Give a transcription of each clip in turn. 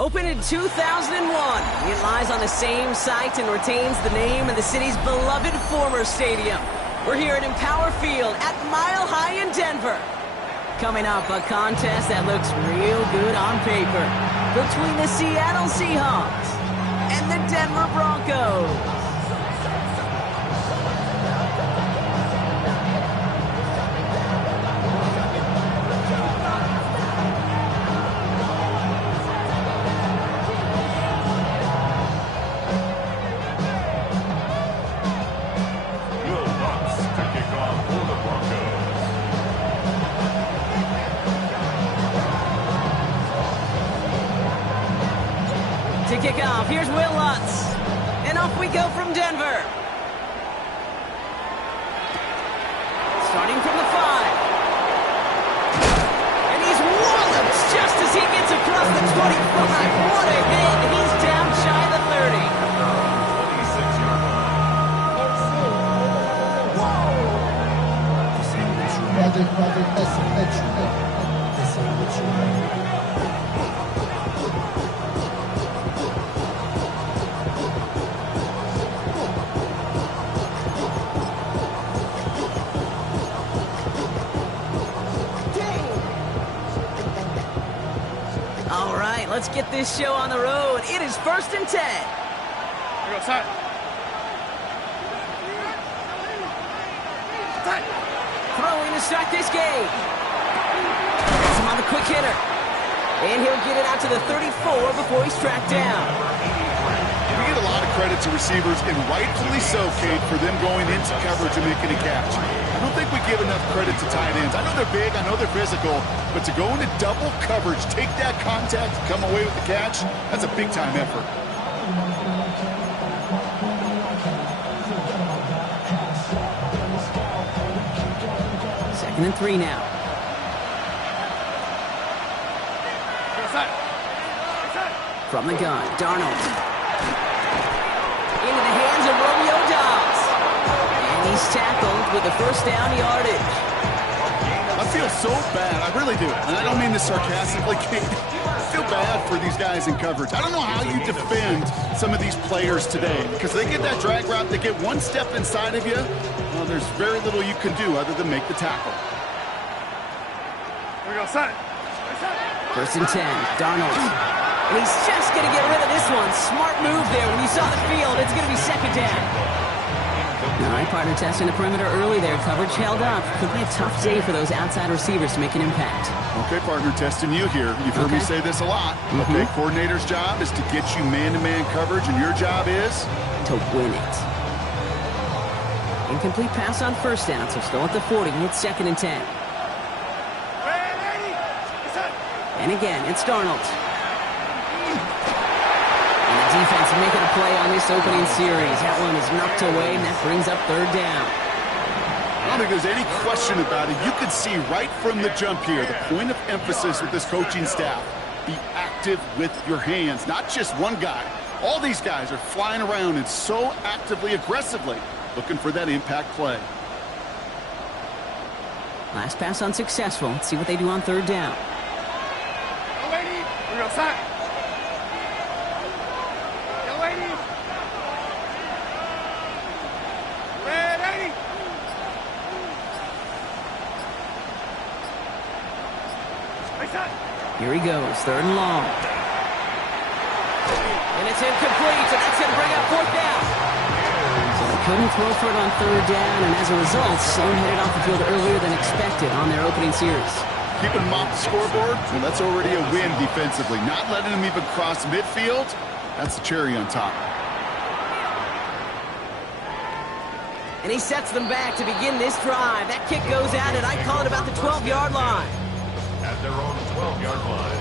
Opened in 2001, it lies on the same site and retains the name of the city's beloved former stadium. We're here at Empower Field at Mile High in Denver. Coming up, a contest that looks real good on paper between the Seattle Seahawks and the Denver Broncos. To kick off, here's Will Lutz. And off we go from Denver. Starting from the 5. And he's walloped just as he gets across the 25. What a hit. He's down shy of the 30. 26-yard All right, let's get this show on the road. It is 1st and 10. Here goes side. Throwing to start this game. Gets him on the quick hitter. And he'll get it out to the 34 before he's tracked down. We get a lot of credit to receivers, and rightfully so, Kate, for them going into coverage and making a catch. I don't think we give enough credit to tight ends. I know they're big, I know they're physical, but to go into double coverage, take that contact, come away with the catch, that's a big-time effort. 2nd and 3 now. From the gun, Darnold. Into the hands of Romeo Dobbs. And he's tackled with the first down yardage. I feel so bad, I really do. And I don't mean this sarcastically, Kate. I feel bad for these guys in coverage. I don't know how you defend some of these players today, because they get that drag route, they get one step inside of you, well, there's very little you can do other than make the tackle. Here we go, side. 1st and 10, Darnold. And he's just going to get rid of this one. Smart move there. When you saw the field, it's going to be 2nd down. All right, partner, testing the perimeter early there. Coverage held up. Could be a tough day for those outside receivers to make an impact. Okay, partner, testing you here. You've heard me say this a lot. Okay, coordinator's job is to get you man-to-man coverage, and your job is? To win it. Incomplete pass on 1st down, so still at the 40. It's 2nd and 10. And again, it's Darnold. And the defense making a play on this opening series. That one is knocked away, and that brings up 3rd down. I don't think there's any question about it. You can see right from the jump here, the point of emphasis with this coaching staff. Be active with your hands, not just one guy. All these guys are flying around and so actively, aggressively looking for that impact play. Last pass unsuccessful. Let's see what they do on 3rd down. Here we go, side. Here he goes, 3rd and long. And it's incomplete, and that's going to bring up 4th down. So they couldn't throw for it on 3rd down, and as a result, Sloan headed off the field earlier than expected on their opening series. Keeping them off the scoreboard, well, that's already a win defensively. Not letting them even cross midfield, that's the cherry on top. And he sets them back to begin this drive. That kick goes out, and I call it about the 12-yard line. At their own 12-yard line.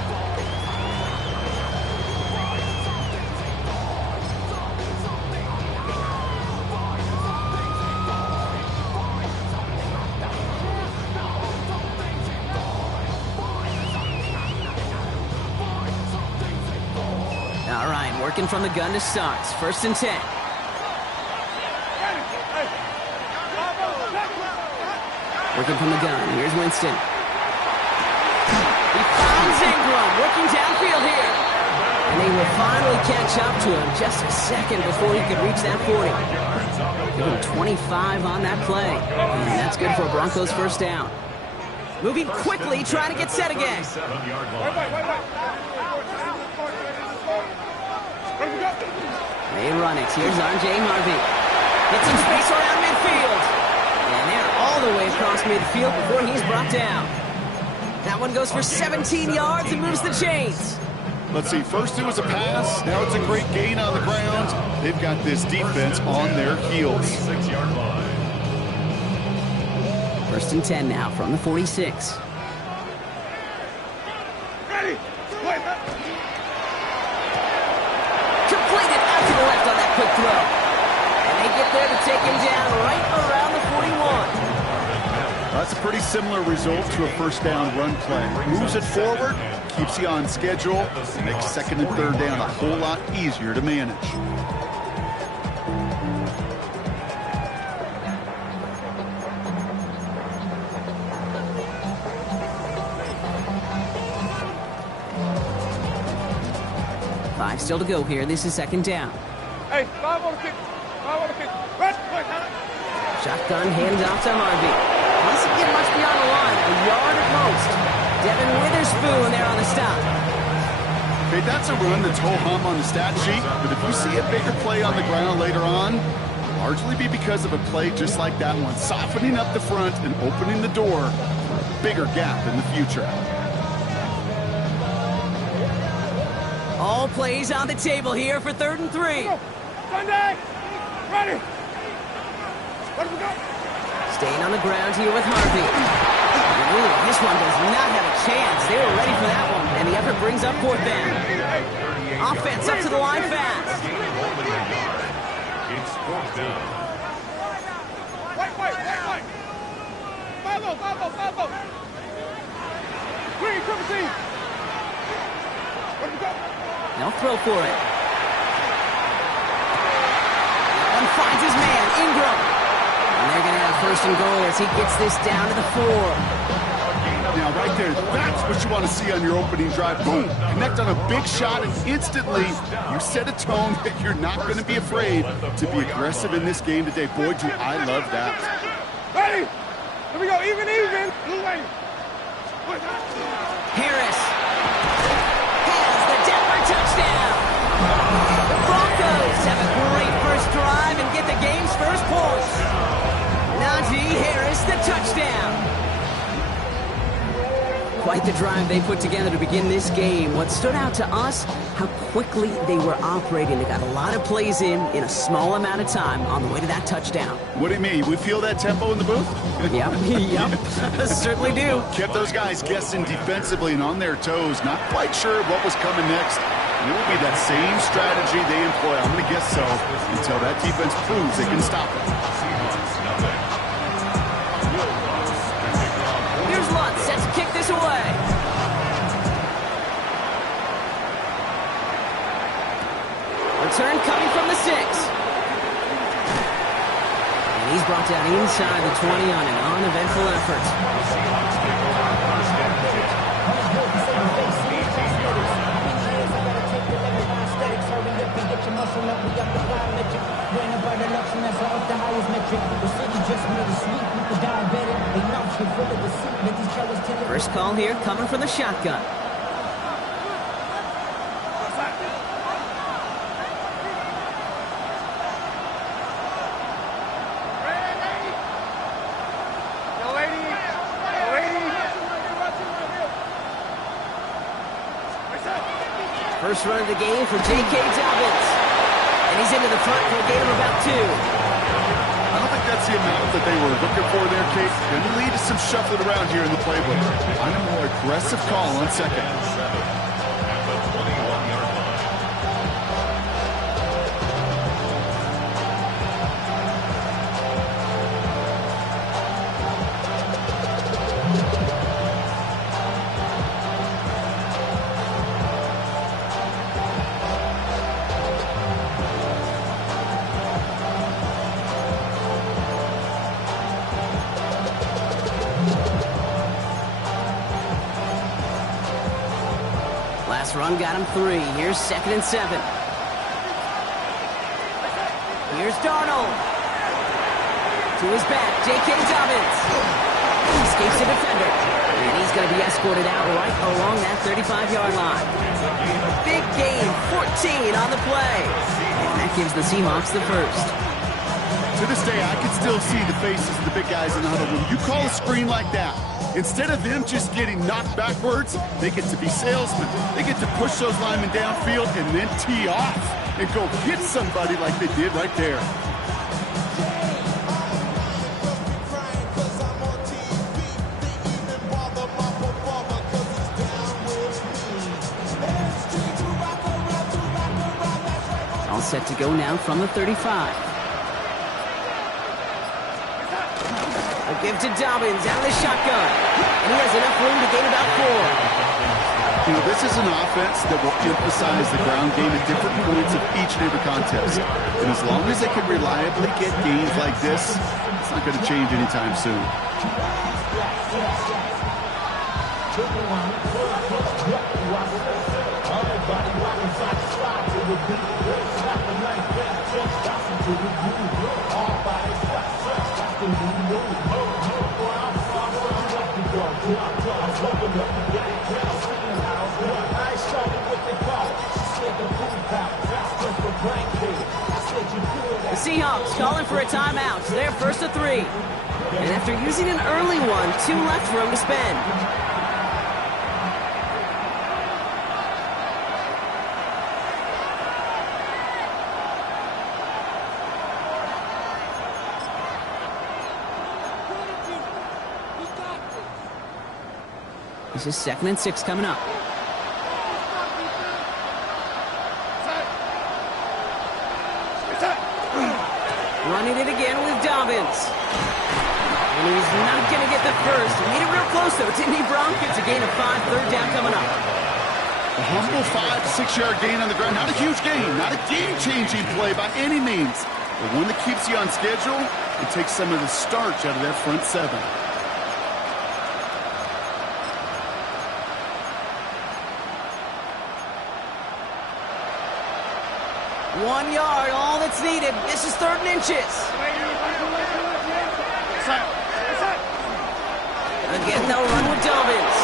All right, working from the gun to start. 1st and 10. Working from the gun. Here's Winston. He finds Ingram working downfield here. And And they will finally catch up to him just a second before he could reach that 40. Give him 25 on that play. And that's good for a Broncos first down. Moving quickly, trying to get set again. They run it. Here's R.J. Harvey. Gets some space around midfield. And they're all the way across midfield before he's brought down. That one goes for 17 yards and moves the chains. Let's see, first it was a pass, now it's a great gain on the ground. They've got this defense on their heels. 6-yard line. First and 10 now from the 46. Ready. Completed out to the left on that quick throw. And they get there to take him down right around the 41. That's a pretty similar result to a first down run play. Moves it forward, keeps you on schedule, makes second and third down a whole lot easier to manage. Five still to go here. This is second down. Hey, 5 on the kick. 5 on the kick. Shotgun handoff to Harvey. Doesn't get much beyond the line. A yard at most. Devin Witherspoon there on the stop. Okay, that's a run that's ho-hum on the stat sheet, but if you see a bigger play on the ground later on, it'll largely be because of a play just like that one, softening up the front and opening the door for a bigger gap in the future. All plays on the table here for 3rd and 3. Sunday. Ready. Let him go. Staying on the ground here with Harvey. Ooh, this one does not have a chance. They were ready for that one, and the effort brings up 4th down. Offense up to the line fast. It's 4th down. Wait. Follow. Green, triple team. Let him go. They'll throw for it. That one finds his man, Ingram. And they're going to have 1st and goal as he gets this down to the 4. Now, right there, that's what you want to see on your opening drive. Boom, connect on a big shot, and instantly you set a tone that you're not going to be afraid to be aggressive in this game today. Boy, do I love that. Ready. Here we go. Even. Blue lane. Harris has the Denver touchdown. The Broncos have a great first drive and get the game's first points. Najee Harris, the touchdown. Quite the drive they put together to begin this game. What stood out to us, how quickly they were operating. They got a lot of plays in a small amount of time on the way to that touchdown. What do you mean? We feel that tempo in the booth? Yep, certainly do. Kept those guys guessing defensively and on their toes, not quite sure what was coming next. And it will be that same strategy they employ. I'm going to guess so until that defense proves they can stop it. Here's Lutz set to kick this away. Return coming from the 6. And he's brought down inside the 20 on an uneventful effort. First call here coming from the shotgun. First run of the game for J.K. Dobbins. And he's into the front for a gain of about 2. I don't think that's the amount that they were looking for there, Kate. Going to lead to some shuffling around here in the playbook. On a more aggressive call on second. Last run got him 3. Here's 2nd and 7. Here's Darnold. To his back, J.K. Dobbins. Escapes the defender. And he's going to be escorted out right along that 35-yard line. Big gain, 14 on the play. And that gives the Seahawks the first. To this day, I can still see the faces of the big guys in the huddle. When you call a screen like that, instead of them just getting knocked backwards, they get to be salesmen. They get to push those linemen downfield and then tee off and go hit somebody like they did right there. All set to go now from the 35. A give to Dobbins out of the shotgun. And he has enough room to gain about 4. You know, this is an offense that will emphasize the ground game at different points of each and every contest. And as long as they can reliably get gains like this, it's not going to change anytime soon. The Seahawks calling for a timeout. They're 1st and 3. And after using an early one, 2 left for him to spend. This is 2nd and 6 coming up. Running it again with Dobbins. And he's not going to get the first. He made it real close, though, didn't he, Bronk? It's a gain of 5, 3rd down coming up. A humble 5 to 6 yard gain on the ground. Not a huge gain, not a game-changing play by any means, but one that keeps you on schedule and takes some of the starch out of that front 7. 1 yard, all that's needed. This is 3rd and inches. Again, they'll run with Dobbins.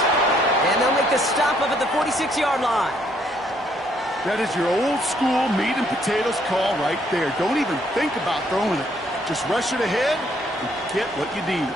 And they'll make the stop up at the 46-yard line. That is your old school meat and potatoes call right there. Don't even think about throwing it. Just rush it ahead and get what you need.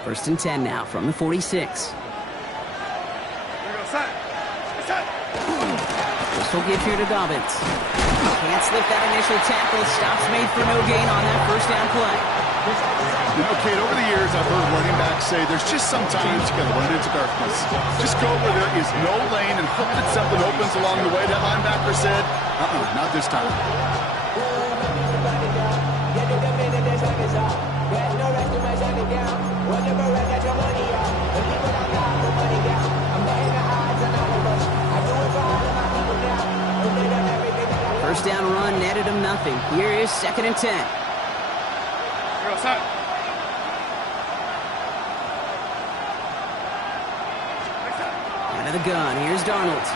First and 10 now from the 46. Pistol give here to Dobbins. Can't slip that initial tackle. Stops made for no gain on that 1st down play. You know, Kate, over the years, I've heard running backs say there's just sometimes you got to run into darkness. Just go where there is no lane and hope that something opens along the way. That linebacker said, not this time. First down run netted him nothing. Here is 2nd and 10. Out of the gun. Here's Darnold.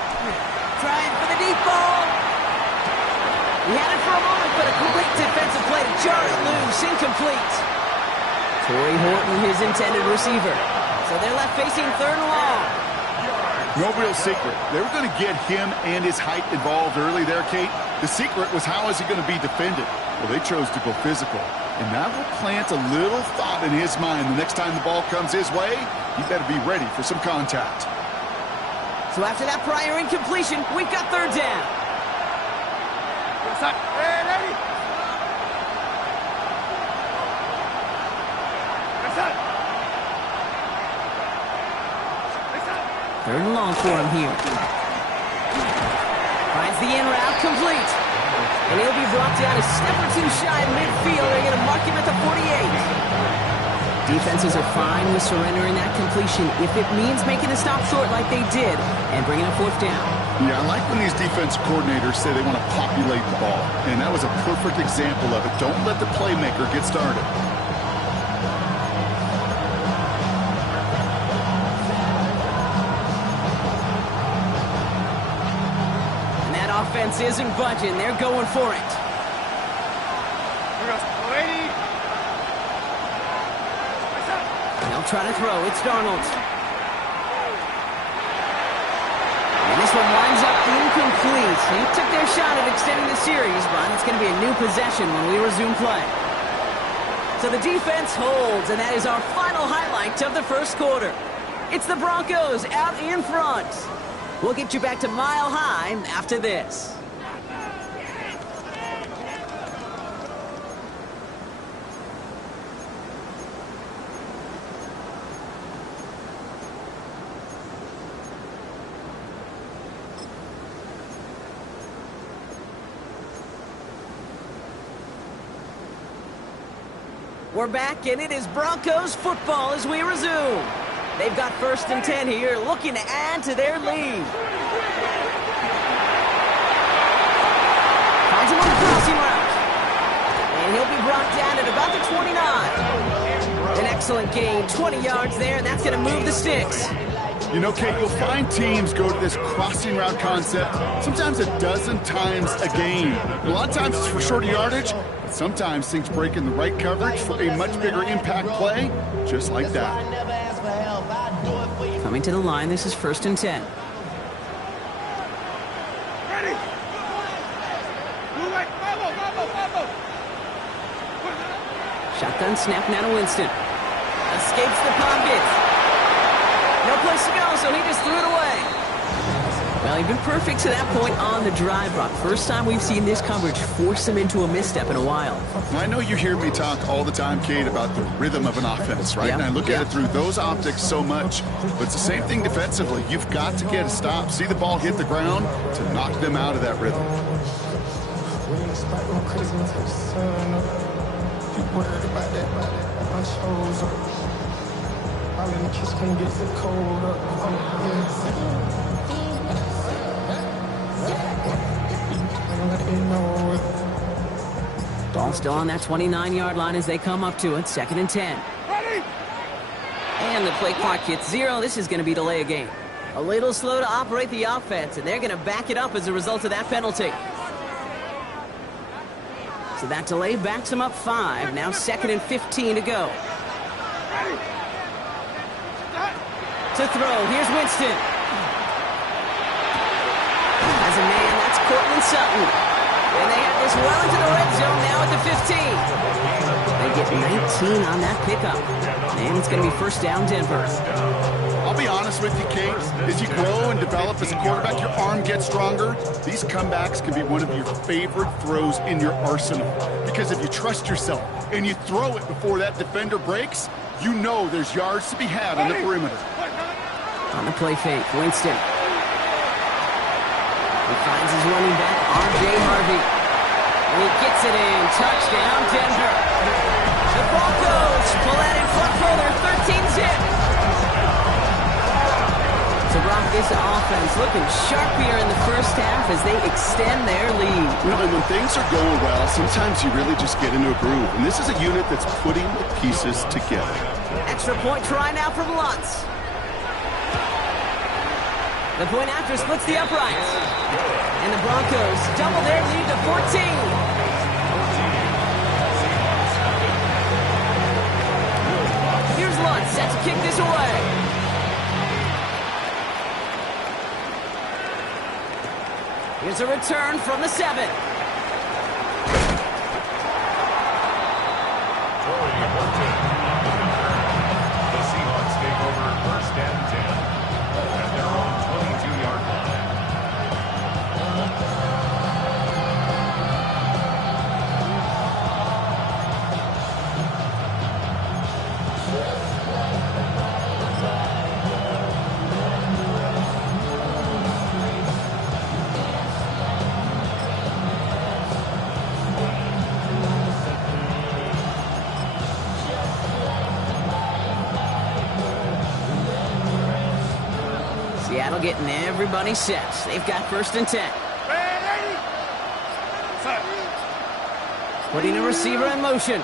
Trying for the deep ball. He had it for a moment, but a quick defensive play to jar it loose. Incomplete. Torrey Horton, his intended receiver. So they're left facing 3rd and long. No real secret. They were going to get him and his height involved early there, Kate. The secret was how is he going to be defended? Well, they chose to go physical. And that will plant a little thought in his mind. The next time the ball comes his way, he better be ready for some contact. So after that prior incompletion, we've got 3rd down. Third and long for him here. Finds the in route complete. And he'll be brought down a step or two shy of midfield. They're going to mark him at the 48. Defenses are fine with surrendering that completion if it means making a stop short like they did and bringing a fourth down. Yeah, I like when these defense coordinators say they want to populate the ball. And that was a perfect example of it. Don't let the playmaker get started. Offense isn't budging. They're going for it. They'll try to throw. It's Darnold. And this one winds up incomplete. He took their shot at extending the series, but it's going to be a new possession when we resume play. So the defense holds, and that is our final highlight of the first quarter. It's the Broncos out in front. We'll get you back to Mile High after this. We're back, and it is Broncos football as we resume. They've got 1st and 10 here, looking to add to their lead. Finds him on the crossing route. And he'll be brought down at about the 29. An excellent gain, 20 yards there, and that's going to move the sticks. You know, Kate, you'll find teams go to this crossing route concept sometimes a dozen times a game. A lot of times it's for shorter yardage, but sometimes things break in the right coverage for a much bigger impact play, just like that. Coming to the line, this is 1st and 10. Ready. Shotgun snap now to Winston. Escapes the pocket. No place to go, so he just threw it away. Well, he'd been perfect to that point on the drive, Brock. First time we've seen this coverage force him into a misstep in a while. Well, I know you hear me talk all the time, Kate, about the rhythm of an offense, right? Yeah. And I look at it through those optics so much. But it's the same thing defensively. You've got to get a stop, see the ball hit the ground to knock them out of that rhythm. Ball still on that 29-yard line as they come up to it. 2nd and 10. Ready. And the play clock hits 0. This is going to be delay a game. A little slow to operate the offense, and they're going to back it up as a result of that penalty. So that delay backs them up 5. Now 2nd and 15 to go. To throw, here's Winston. As a man, that's Cortland Sutton. And they have this well into the red zone now at the 15. They get 19 on that pickup. And it's going to be 1st down Denver. I'll be honest with you, Kate. As you grow and develop as a quarterback, your arm gets stronger. These comebacks can be one of your favorite throws in your arsenal. Because if you trust yourself and you throw it before that defender breaks, you know there's yards to be had on the perimeter. On the play fake, Winston. He finds his running back, R.J. Harvey. And he gets it in. Touchdown, Denver. The Broncos pull out in front for their 13th hit. So, Brock, this offense looking sharp here in the first half as they extend their lead. You know, and when things are going well, sometimes you really just get into a groove. And this is a unit that's putting the pieces together. Extra point try now from Lutz. The point after splits the uprights. And the Broncos double their lead to 14. Here's Lutz set to kick this away. Here's a return from the 7. The Seahawks take over 1st and 10 at their own 22-yard line. getting everybody set. They've got 1st and 10. Putting a receiver in motion.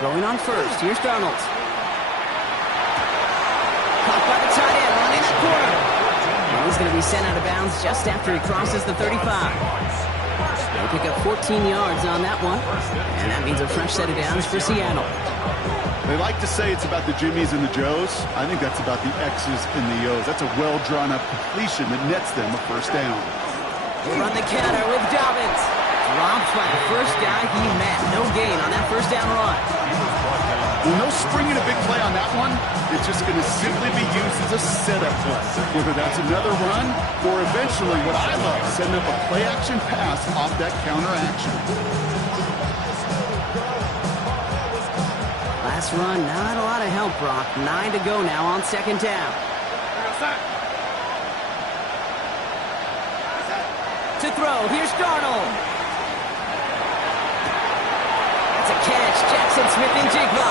Throwing on 1st. Here's Darnold. Caught by the tight end, running that corner. And he's going to be sent out of bounds just after he crosses the 35. They'll pick up 14 yards on that one. And that means a fresh set of downs for Seattle. They like to say it's about the Jimmies and the Joes. I think that's about the X's and the O's. That's a well-drawn-up completion that nets them a 1st down. They run the counter with Dobbins. Dropped by the first guy he met. No gain on that 1st down run. Well, no springing a big play on that one. It's just going to simply be used as a setup play. Whether that's another run or eventually what I love, setting up a play-action pass off that counter action. Last run, not a lot of help, Brock. 9 to go now on 2nd down. To throw, here's Darnold. That's a catch. Jackson Smith-Njigba.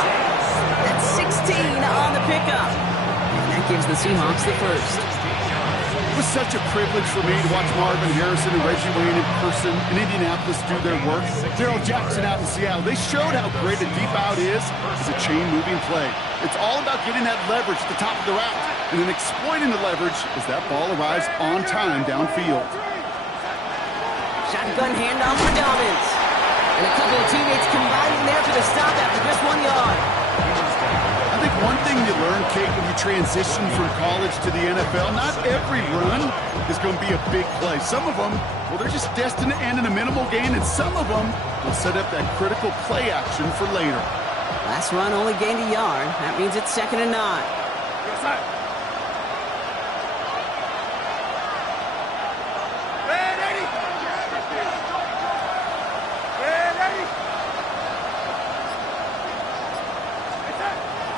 That's 16 on the pickup. And that gives the Seahawks the 1st. It was such a privilege for me to watch Marvin Harrison and Reggie Wayne in person in Indianapolis do their work. Daryl Jackson out in Seattle. They showed how great a deep out is as a chain-moving play. It's all about getting that leverage at the top of the route and then exploiting the leverage as that ball arrives on time downfield. Shotgun handoff for Dobbins. And a couple of teammates combining there for the stop after just 1 yard. I think one thing you learn, Kate, when you transition from college to the NFL, not every run is going to be a big play. Some of them, well, they're just destined to end in a minimal gain, and some of them will set up that critical play action for later. Last run only gained a yard. That means it's 2nd and 9. Yes, sir.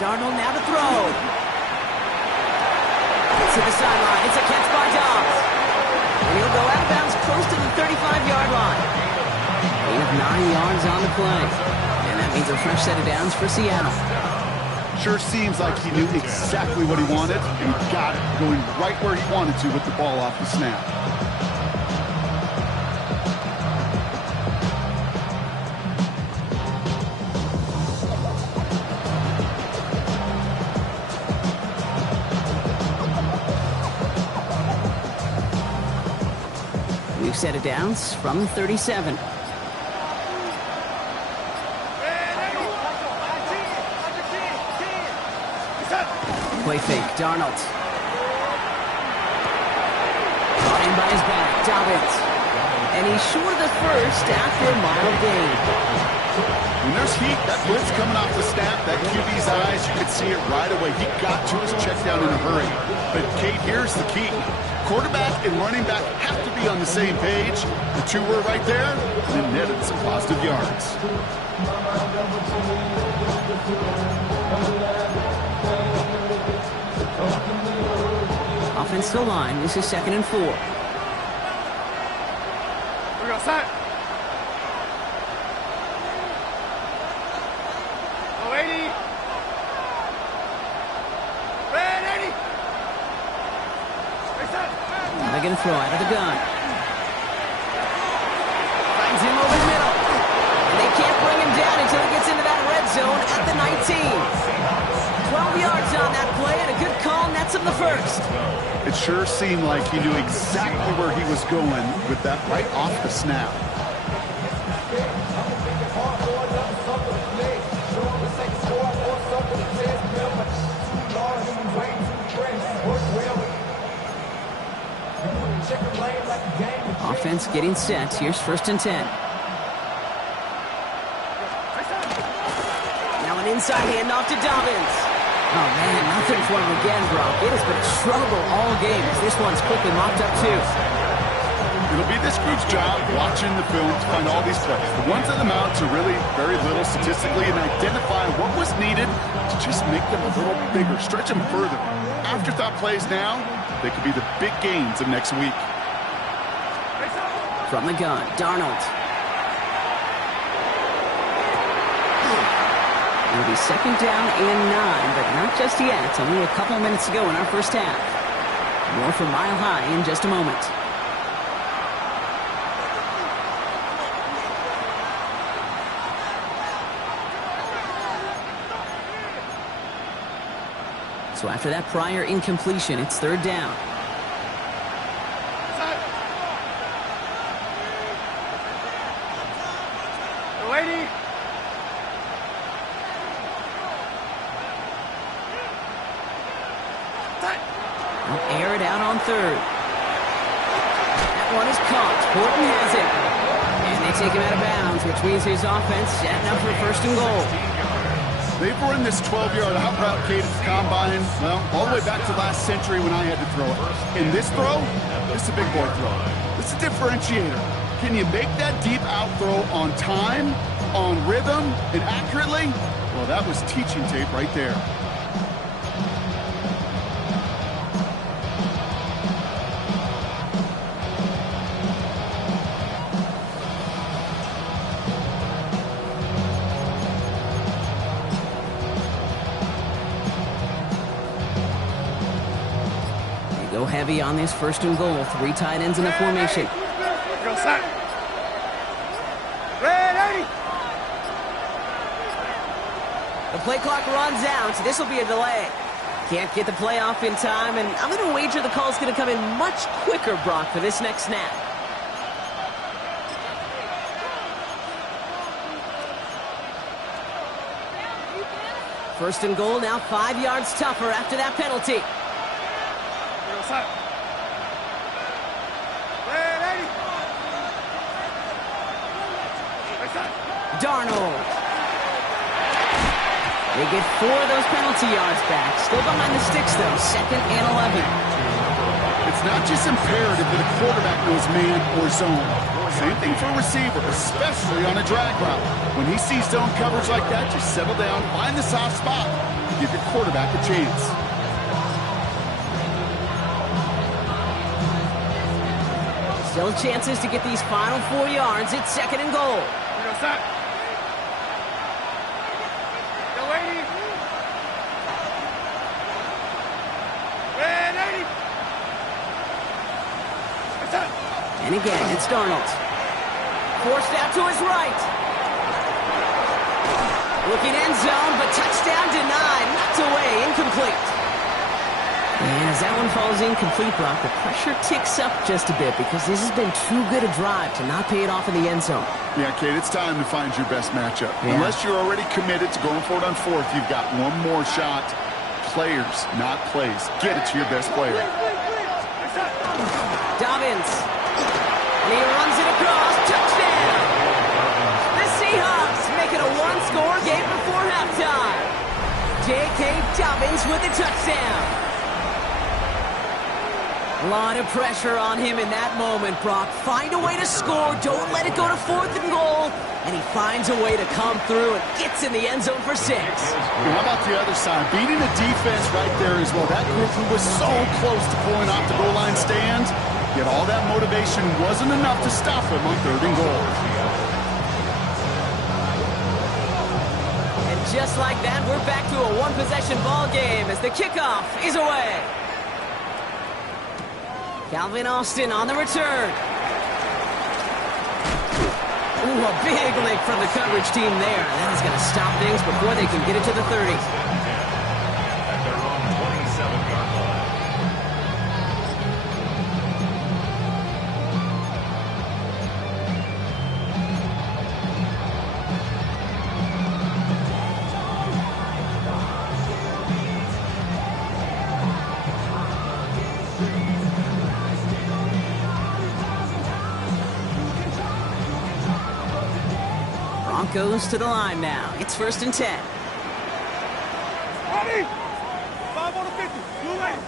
Darnold now to throw. To the sideline. It's a catch by Dobbs. And he'll go out of bounds close to the 35-yard line. Gain of 9 yards on the play. And that means a fresh set of downs for Seattle. Sure seems like he knew exactly what he wanted, and he got it, going right where he wanted to with the ball off the snap. Set of downs from 37. Play fake, Darnold. Brought in by his back, Dobbins. And he's short of the 1st after a mild gain. When there's heat, that blitz coming off the snap, that QB's eyes, you could see it right away. He got to his check down in a hurry. But, Kate, here's the key. Quarterback and running back have to be on the same page. The two were right there, and it netted some positive yards. Offensive line, this is 2nd and 4. We go, side. Oh, 80. Red 80. They're going to throw out of the gun. Finds him over the middle. And they can't bring him down until he gets into that red zone at the 19. 12 yards on that play, and a good call nets him the 1st. It sure seemed like he knew exactly where he was going with that right off the snap. Offense getting set. Here's 1st and 10. Now an inside handoff to Dobbins. Oh, man, nothing for him again, Brock. It has been a struggle all game as this one's quickly mocked up, too. It'll be this group's job watching the film to find all these plays. The ones that amount to really very little statistically and identify what was needed to just make them a little bigger, stretch them further. Afterthought plays now, they could be the big gains of next week. From the gun, Darnold. It'll be 2nd down and 9, but not just yet. It's only a couple of minutes to go in our 1st half. More from Mile High in just a moment. So after that prior incompletion, it's third down. Lady. They'll air it out on third. That one is caught. Horton has it. And they take him out of bounds, which means his offense setting up for first and goal. They've run this 12-yard out route, Kate, at the combine, well, all the way back to last century when I had to throw it. In this throw, this is a big boy throw. It's a differentiator. Can you make that deep out throw on time, on rhythm, and accurately? Well, that was teaching tape right there. Go heavy on this first and goal. 3 tight ends in the formation. Go sack. Ready. The play clock runs out, so this will be a delay. Can't get the play off in time, and I'm going to wager the call's going to come in much quicker, Brock, for this next snap. First and goal, now 5 yards tougher after that penalty. Darnold. They get 4 of those penalty yards back. Still behind the sticks, though. 2nd and 11. It's not just imperative that a quarterback knows man or zone. Same thing for a receiver, especially on a drag route. When he sees zone coverage like that, just settle down, find the soft spot, and give your quarterback a chance. Still chances to get these final 4 yards. It's 2nd and goal. And again, it's Darnold. Forced out to his right. Looking end zone, but touchdown denied. Knocked away, incomplete. And as that one falls incomplete, Brock, the pressure ticks up just a bit because this has been too good a drive to not pay it off in the end zone. Yeah, Kate, it's time to find your best matchup. Yeah. Unless you're already committed to going for it on 4th, you've got one more shot. Players, not plays. Get it to your best player. Dobbins. And he runs it across. Touchdown! The Seahawks make it a 1-score game before halftime. J.K. Dobbins with the touchdown. A lot of pressure on him in that moment, Brock. Find a way to score. Don't let it go to 4th and goal. And he finds a way to come through and gets in the end zone for 6. How about the other side? Beating the defense right there as well. That group who was so close to pulling off the goal line stand, yet all that motivation wasn't enough to stop him on 3rd and goal. And just like that, we're back to a 1-possession ball game as the kickoff is away. Calvin Austin on the return. Ooh, a big lick from the coverage team there. That is going to stop things before they can get it to the 30. At their own 27-yard line. Goes to the line now. It's 1st and 10. Ready. 5 on the 50. Blue lane.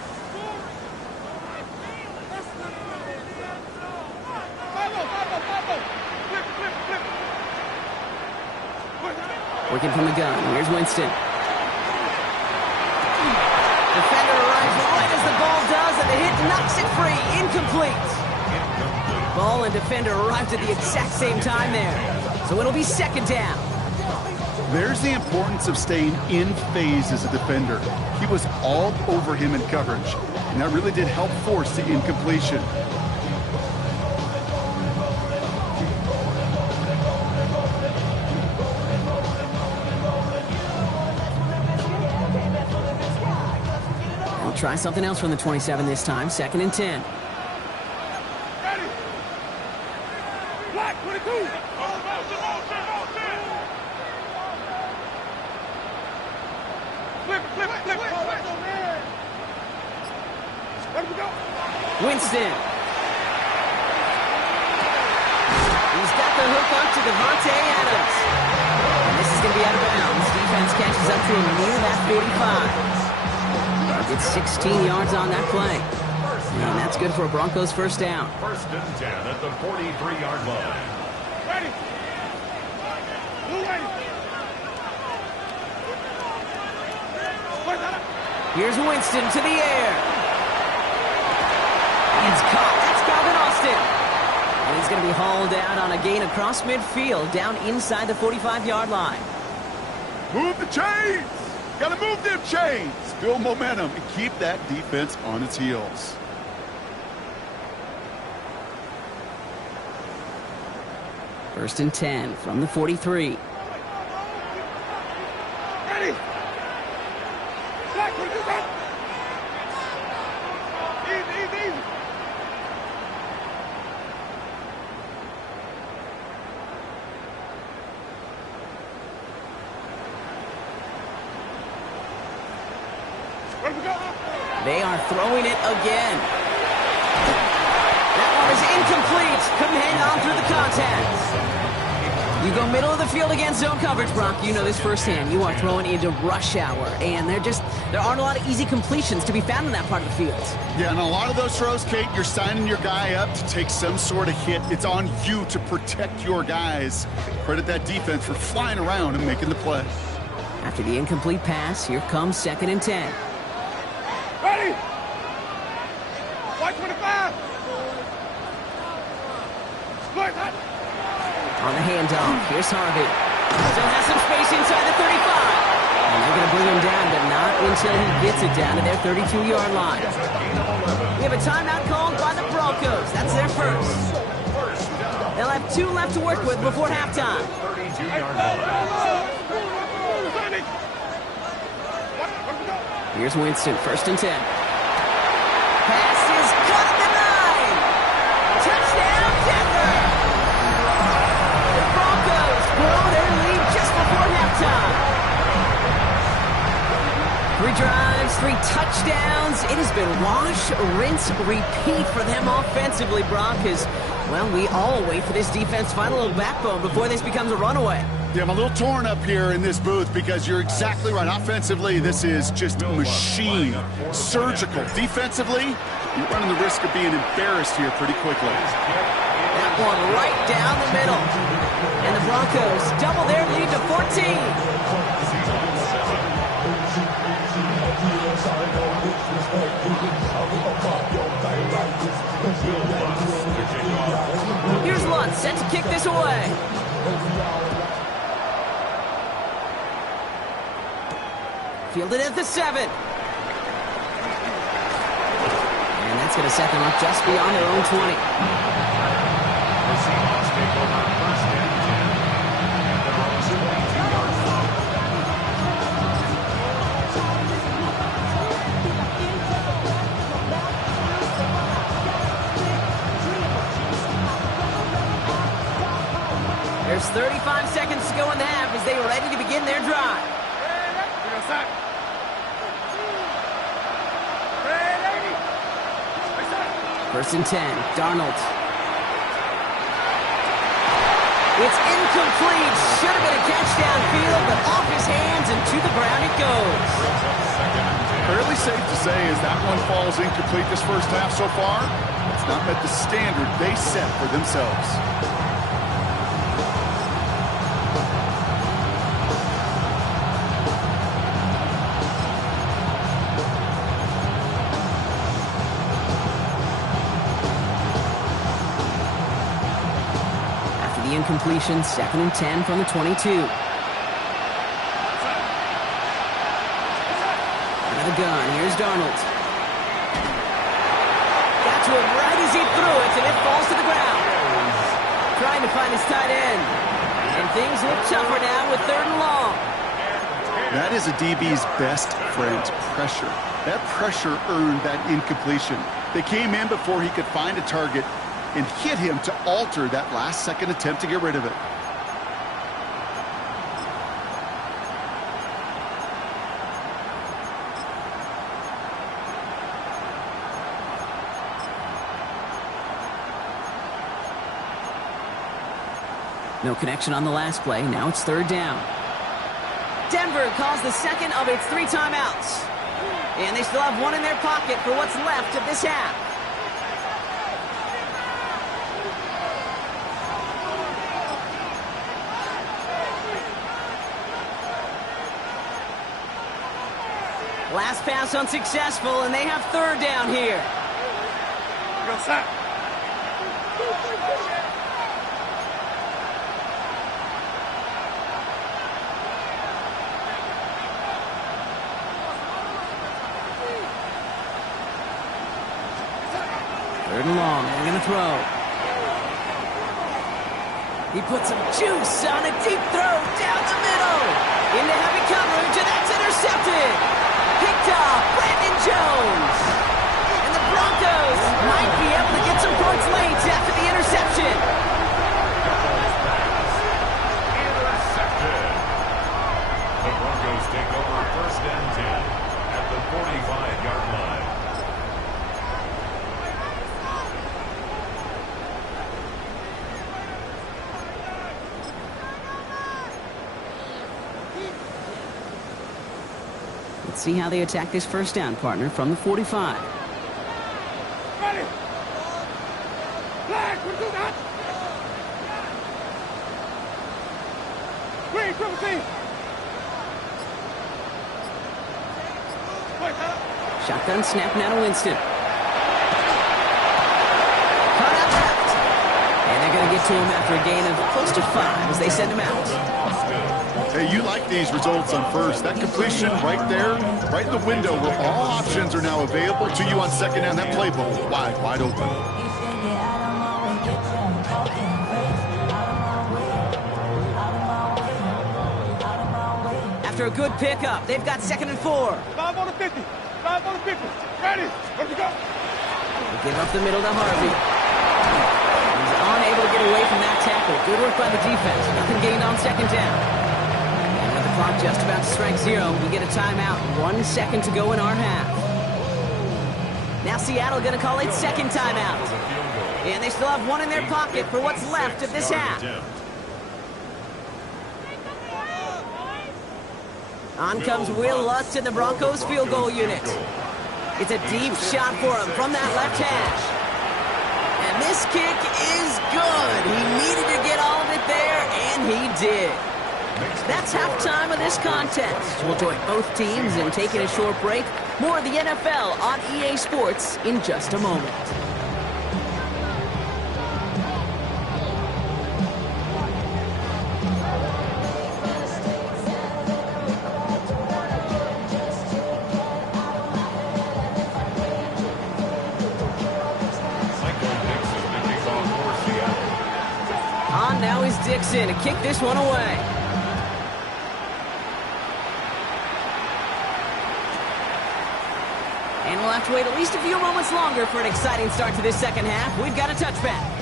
5-0. Working from the gun. Here's Winston. Defender arrives right as the ball does, and the hit knocks it free. Incomplete. Ball and defender arrived at the exact same time there. So it'll be 2nd down. There's the importance of staying in phase as a defender. He was all over him in coverage. And that really did help force the incompletion. We'll try something else from the 27 this time. 2nd and 10. Ready. Black 22. Flip. Let me go. Winston. He's got the hook up to Devontae Adams. And this is going to be out of bounds. Defense catches up to him near that 45. Gets 16 yards on that play. And that's good for a Broncos first down. 1st and 10 at the 43-yard line. Ready. Blue ready. Here's Winston to the air. It's caught. That's Calvin Austin. And he's going to be hauled out on a gain across midfield, down inside the 45-yard line. Move the chains! Gotta move them chains! Build momentum and keep that defense on its heels. First and 10 from the 43. Ready. Black 22. Easy. Where do we go? They are throwing it again. That one is incomplete. Couldn't hang on through the contact. You go middle of the field against zone coverage, Brock. You know this firsthand. You are throwing into rush hour, and there aren't a lot of easy completions to be found in that part of the field. Yeah, and a lot of those throws, Kate, you're signing your guy up to take some sort of hit. It's on you to protect your guys. Credit that defense for flying around and making the play. After the incomplete pass, here comes 2nd and 10. Ready. White 25. Split. On the handoff, here's Harvey. Still has some space inside the 35. And they're going to bring him down, but not until he gets it down to their 32-yard line. We have a timeout called by the Broncos. That's their first. They'll have 2 left to work with before halftime. 32-yard line. Here's Winston, 1st and 10. Pass is caught at the 9. Touchdown, Denver! The Broncos blow their lead just before halftime. 3 drives, 3 touchdowns. It has been wash, rinse, repeat for them offensively, Brock. Well, we all wait for this defense to find a little backbone before this becomes a runaway. Yeah, I'm a little torn up here in this booth because you're exactly right. Offensively, this is just machine, surgical. Defensively, you're running the risk of being embarrassed here pretty quickly. That one right down the middle. And the Broncos double their lead to 14. Here's Lutz set to kick this away. Fielded at the 7. And that's going to set them up just beyond their own 20. The Seahawks take over 1st and 10 at their own 22-yard line. There's 35 seconds to go in the half as they are ready to begin their drive. First and 10, Darnold. It's incomplete. Should have been a catch downfield, but off his hands and to the ground it goes. Fairly safe to say as that one falls incomplete this first half so far, it's not met the standard they set for themselves. Incompletion, 2nd and 10 from the 22. Out of the gun, here's Darnold. to him right as he threw it, and it falls to the ground. Trying to find his tight end. And things look tougher now with 3rd and long. That is a DB's best friend, pressure. That pressure earned that incompletion. They came in before he could find a target and hit him to alter that last-second attempt to get rid of it. No connection on the last play. Now it's 3rd down. Denver calls the second of its 3 timeouts. And they still have one in their pocket for what's left of this half. Last pass unsuccessful, and they have 3rd down here. Go sack. Third and long, they're going to throw. He puts some juice on a deep throw down the middle. Into heavy coverage, and that's intercepted. Picked off Brandon Jones. And the Broncos might be able to get some points late after the interception. Intercepted. The Broncos take over 1st and 10 at the 45-yard line. Let's see how they attack this 1st down, partner, from the 45. Ready. Flag. We'll do that. Green, triple team. Wait, Shotgun snap now to Winston. Caught out left. And they're going to get to him after a gain of close to 5 as they send him out. Hey, you like these results on 1st. That completion right there, right in the window where all options are now available to you on 2nd down. That play ball wide open. After a good pickup, they've got 2nd and 4. 5 on the 50. 5 on the 50. Ready. Let's go. They give up the middle to Harvey. He's unable to get away from that tackle. Good work by the defense. Nothing gained on 2nd down. And with the clock just about to strike 0, we get a timeout. 1 second to go in our half. Now Seattle going to call it 2nd timeout. And they still have one in their pocket for what's left of this half. On comes Will Lutz in the Broncos field goal unit. It's a deep shot for him from that left hash. And this kick is good. He needed to get all of it there, and he did. That's halftime of this contest. We'll join both teams in taking a short break. More of the NFL on EA Sports in just a moment. On now is Dixon to kick this one away. And we'll have to wait at least a few moments longer for an exciting start to this 2nd half. We've got a touchback.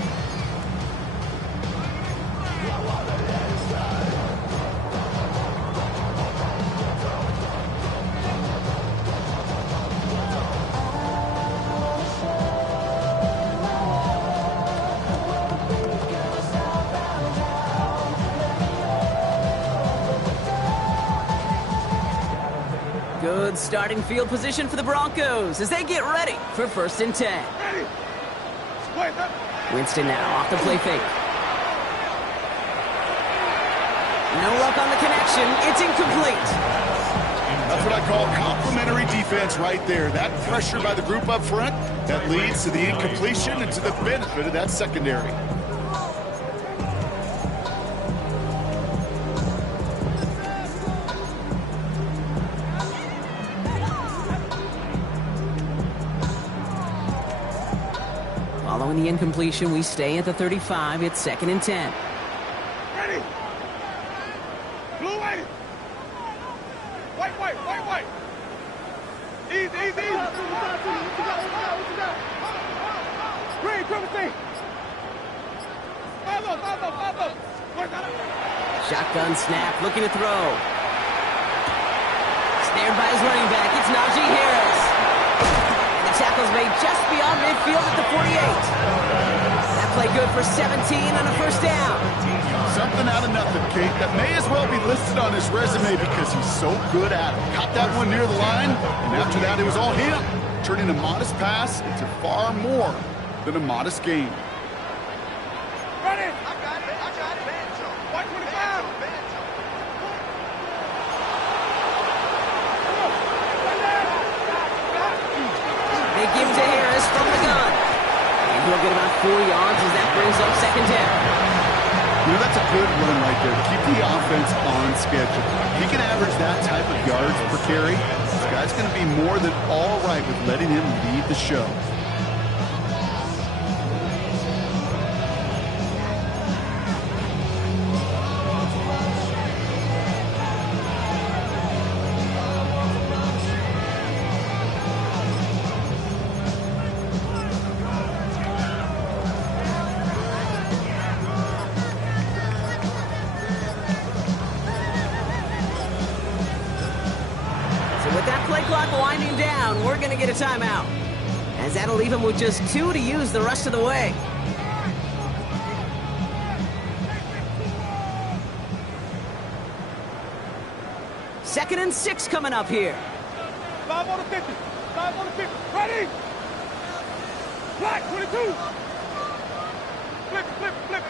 Good starting field position for the Broncos as they get ready for 1st and 10. Ready. Wait, Winston now off the play fake. No luck on the connection. It's incomplete. That's what I call complimentary defense right there. That pressure by the group up front, that leads to the incompletion and to the benefit of that secondary. on the incompletion, we stay at the 35. It's 2nd and 10. Ready. Blue, white. White. Easy. Green, triple C. Follow. Shotgun snap, looking to throw. Snared by his running back, it's Najee Harris. And the tackle's made just beyond midfield at the 48. That play good for 17 on a first down. Something out of nothing, Kate. That may as well be listed on his resume because he's so good at it. Caught that one near the line, and after that it was all him, turning a modest pass into far more than a modest gain. Ready. I got it. 125. They give to Harris from the gun. And he'll get about 4 yards as that brings up 2nd down. You know, that's a good run right there. Keep the offense on schedule. If he can average that type of yards per carry, this guy's going to be more than all right with letting him lead the show. Winding down, we're going to get a timeout, as that'll leave him with just 2 to use the rest of the way. Second and 6 coming up here. 5 on the 50. Ready. Black 22. Flip it.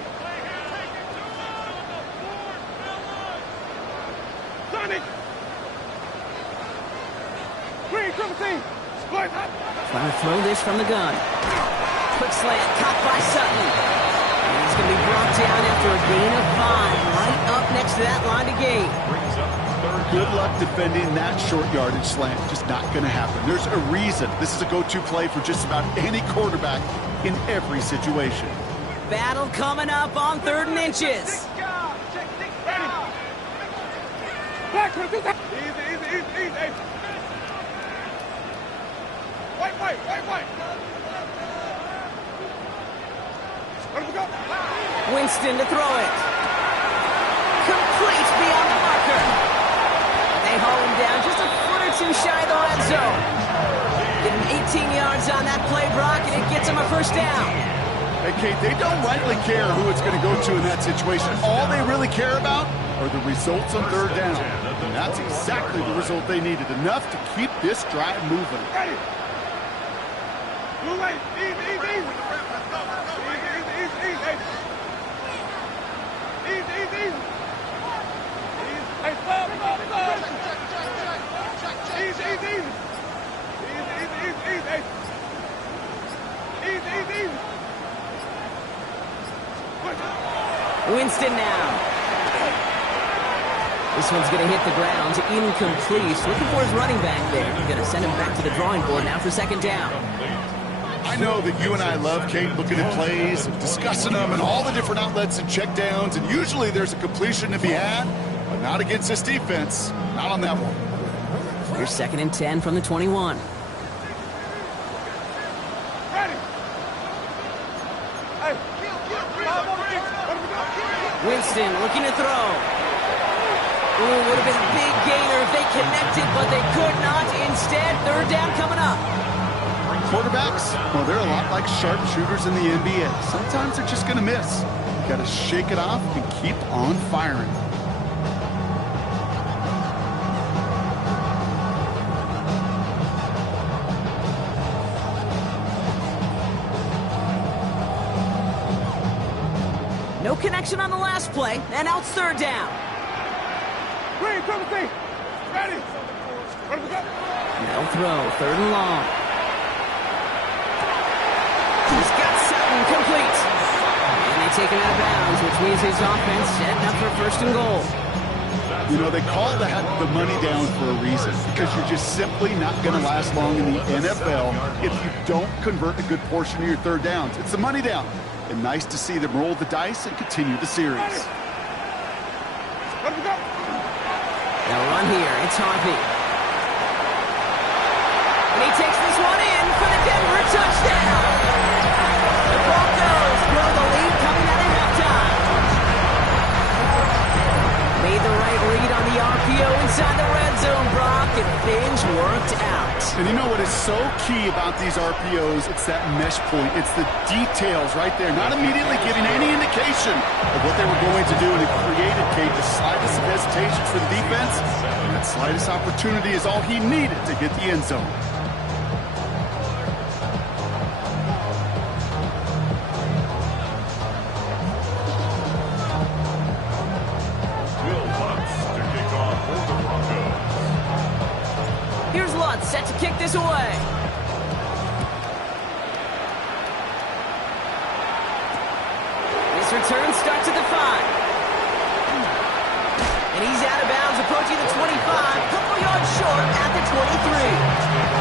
Sonic. Green, triple C. Split up. Trying to throw this from the gun. Quick slant, caught by Sutton. And he's going to be brought down after a gain of 5, right up next to that line to gain. Good luck defending that short yardage slant. Just not going to happen. There's a reason this is a go-to play for just about any quarterback in every situation. Battle coming up on 3rd and inches. Black 22. Easy. White. Let him go. Winston to throw it. Complete beyond the marker. They haul him down just a foot or 2 shy of the red zone. Get him 18 yards on that play, Brock, and it gets him a first down. Hey, Kate, they don't rightly care who it's going to go to in that situation. All they really care about are the results on 3rd down. And that's exactly the result they needed. Enough to keep this drive moving. Ready. Blue light. Easy. Hey, stop. Easy. Winston now. This one's going to hit the ground. Incomplete. Looking for his running back there. Going to send him back to the drawing board now for 2nd down. I know that you and I love, Kate, looking at plays, discussing them, and all the different outlets and checkdowns, and usually there's a completion to be had, but not against this defense. Not on that one. Here's 2nd and 10 from the 21. Ready. Hey. Winston looking to throw. Ooh, would have been a big gainer if they connected, but they could not. Instead, 3rd down coming up. Quarterbacks, well, they're a lot like sharpshooters in the NBA. Sometimes they're just going to miss. You got to shake it off and keep on firing. No connection on the last play, and now it's 3rd down. Green, triple C. Ready. Let him go. No throw, 3rd and long. He's got Sutton complete. And they take him out of bounds, which means his offense setting up for 1st and goal. You know, they call that the money down for a reason, because you're just simply not going to last long in the NFL if you don't convert a good portion of your third downs. It's the money down. And nice to see them roll the dice and continue the series. Let me go. Now run here. It's Harvey. And he takes this one in for the Denver touchdown. The Broncos grow the lead coming out of halftime. Made the right read on the RPO inside the red zone, Brock, and things worked out. And you know what is so key about these RPOs? It's that mesh point. It's the details right there, not immediately giving any indication of what they were going to do, and it created, Kate, the slightest of hesitation for the defense, and that slightest opportunity is all he needed to hit the end zone. Set to kick this away. This return starts at the 5. And he's out of bounds, approaching the 25, couple yards short at the 23.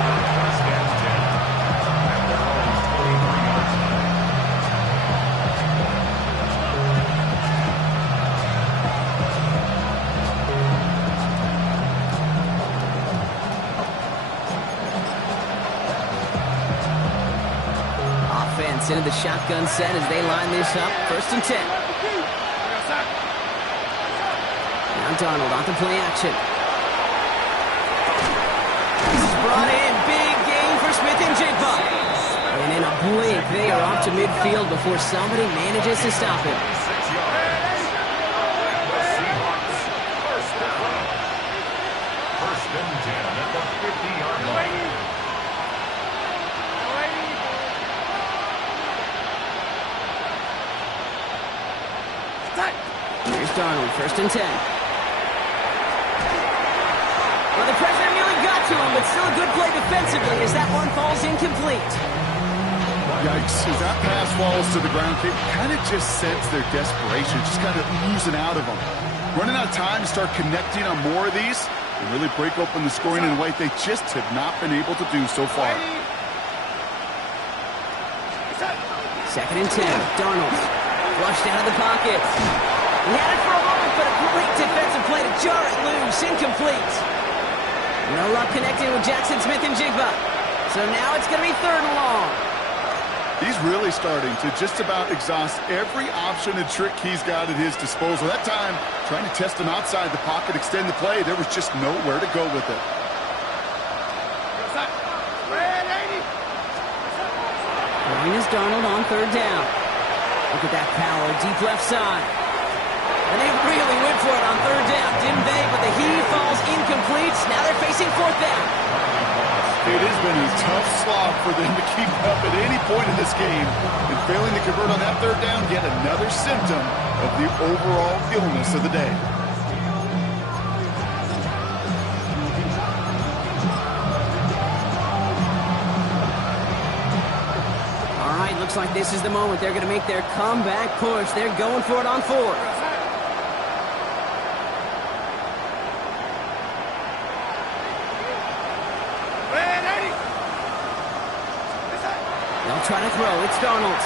Into the shotgun set as they line this up. 1st and 10. Now Darnold on to play action. This is brought in. Big gain for Smith and Jigba. And in a blink, they are off to midfield before somebody manages to stop him. 6 yards. The Seahawks first down. 1st and 10 at the 50-yard line. Here's Darnold, 1st and 10. Well, the pressure nearly got to him, but still a good play defensively as that one falls incomplete. Yikes, as that pass falls to the ground, you kind of just sense their desperation, just kind of oozing out of them. Running out of time to start connecting on more of these and really break open the scoring in a way they just have not been able to do so far. 2nd and 10, Darnold. Flushed out of the pocket. He had it for a moment, but a great defensive play to jar it loose. Incomplete. No luck connecting with Jackson Smith and Jigba. So now it's going to be 3rd and long. He's really starting to just about exhaust every option and trick he's got at his disposal. That time, trying to test him outside the pocket, extend the play, there was just nowhere to go with it. Linus Darnold on 3rd down. Look at that power, deep left side. And they really went for it on 3rd down, didn't they? But the heave falls incomplete. Now they're facing 4th down. It has been a tough slog for them to keep up at any point in this game. And failing to convert on that 3rd down, yet another symptom of the overall illness of the day. Looks like this is the moment they're going to make their comeback push. They're going for it on 4th. They'll try to throw. It's Darnold.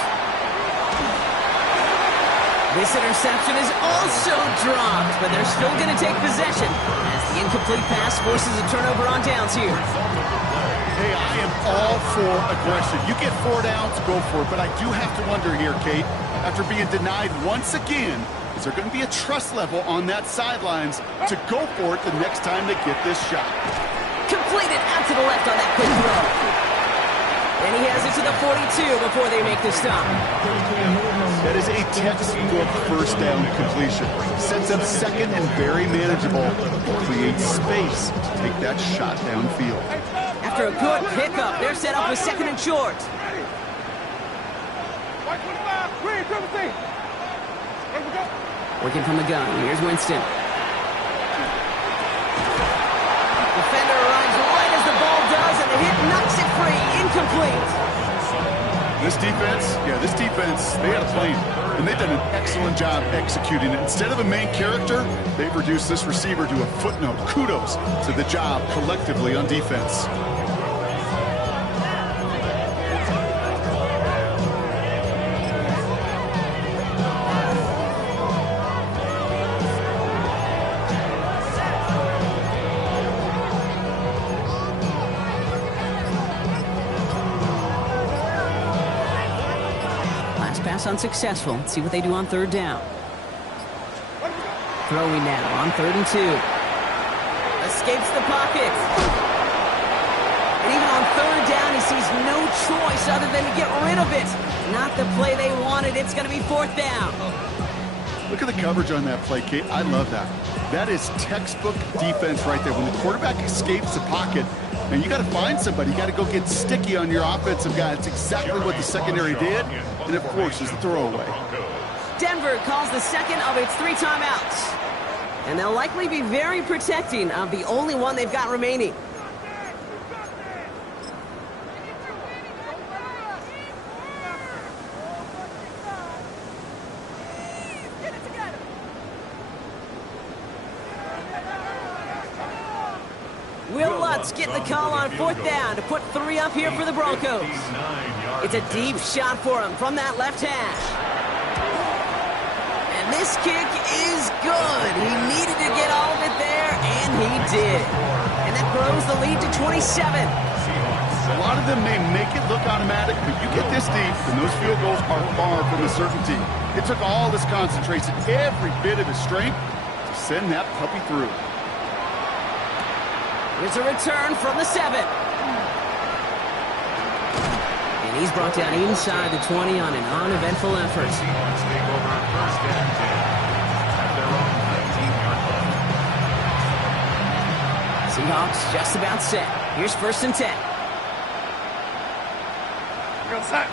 This interception is also dropped, but they're still going to take possession as the incomplete pass forces a turnover on downs here. Hey, I am all for aggression. You get 4 downs, go for it. But I do have to wonder here, Kate, after being denied once again, is there going to be a trust level on that sidelines to go for it the next time they get this shot? Completed out to the left on that quick throw. And he has it to the 42 before they make the stop. That is a textbook 1st down completion. Sets up 2nd and very manageable. Creates space to take that shot downfield. After a good pickup, they're set up with 2nd and short. Working from the gun. Here's Winston. Defender arrives right as the ball does, and the hit knocks it free. Incomplete. This defense, they had a plan, and they've done an excellent job executing it. Instead of a main character, they've reduced this receiver to a footnote. Kudos to the job collectively on defense. Unsuccessful. Let's see what they do on third down. Throwing now on 3rd and 2. Escapes the pocket. And even on 3rd down, he sees no choice other than to get rid of it. Not the play they wanted. It's going to be 4th down. Look at the coverage on that play, Kate. I love that. That is textbook defense right there. When the quarterback escapes the pocket, and you got to find somebody. You got to go get sticky on your offensive guy. It's exactly what the secondary did. And, of course, is the throwaway. Denver calls the second of its 3 timeouts. And they'll likely be very protecting of the only one they've got remaining. Will Lutz getting the call on 4th down to put 3 up here for the Broncos. It's a deep shot for him from that left hash. And this kick is good. He needed to get all of it there, and he did. And that grows the lead to 27. A lot of them may make it look automatic, but you get this deep, and those field goals are far from a certainty. It took all this concentration, every bit of his strength, to send that puppy through. Here's a return from the 7. And he's brought down inside the 20 on an uneventful effort. Seahawks take over 1st and 10 at their own 19-yard line. Seahawks just about set. Here's 1st and 10. Go set.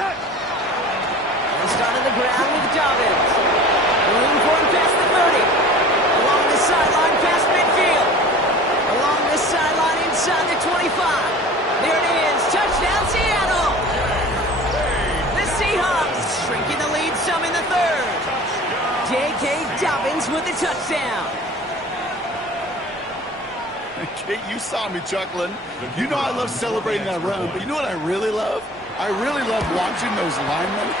Set. They start on the ground with Dobbins. Room for him past the 30. Along the sideline past midfield. Along the sideline inside the 25. There it is. Touchdown, Seattle. The Seahawks shrinking the lead some in the 3rd. J.K. Dobbins with the touchdown. Kate, you saw me chuckling. You know I love celebrating that run, but you know what I really love? I really love watching those linemen.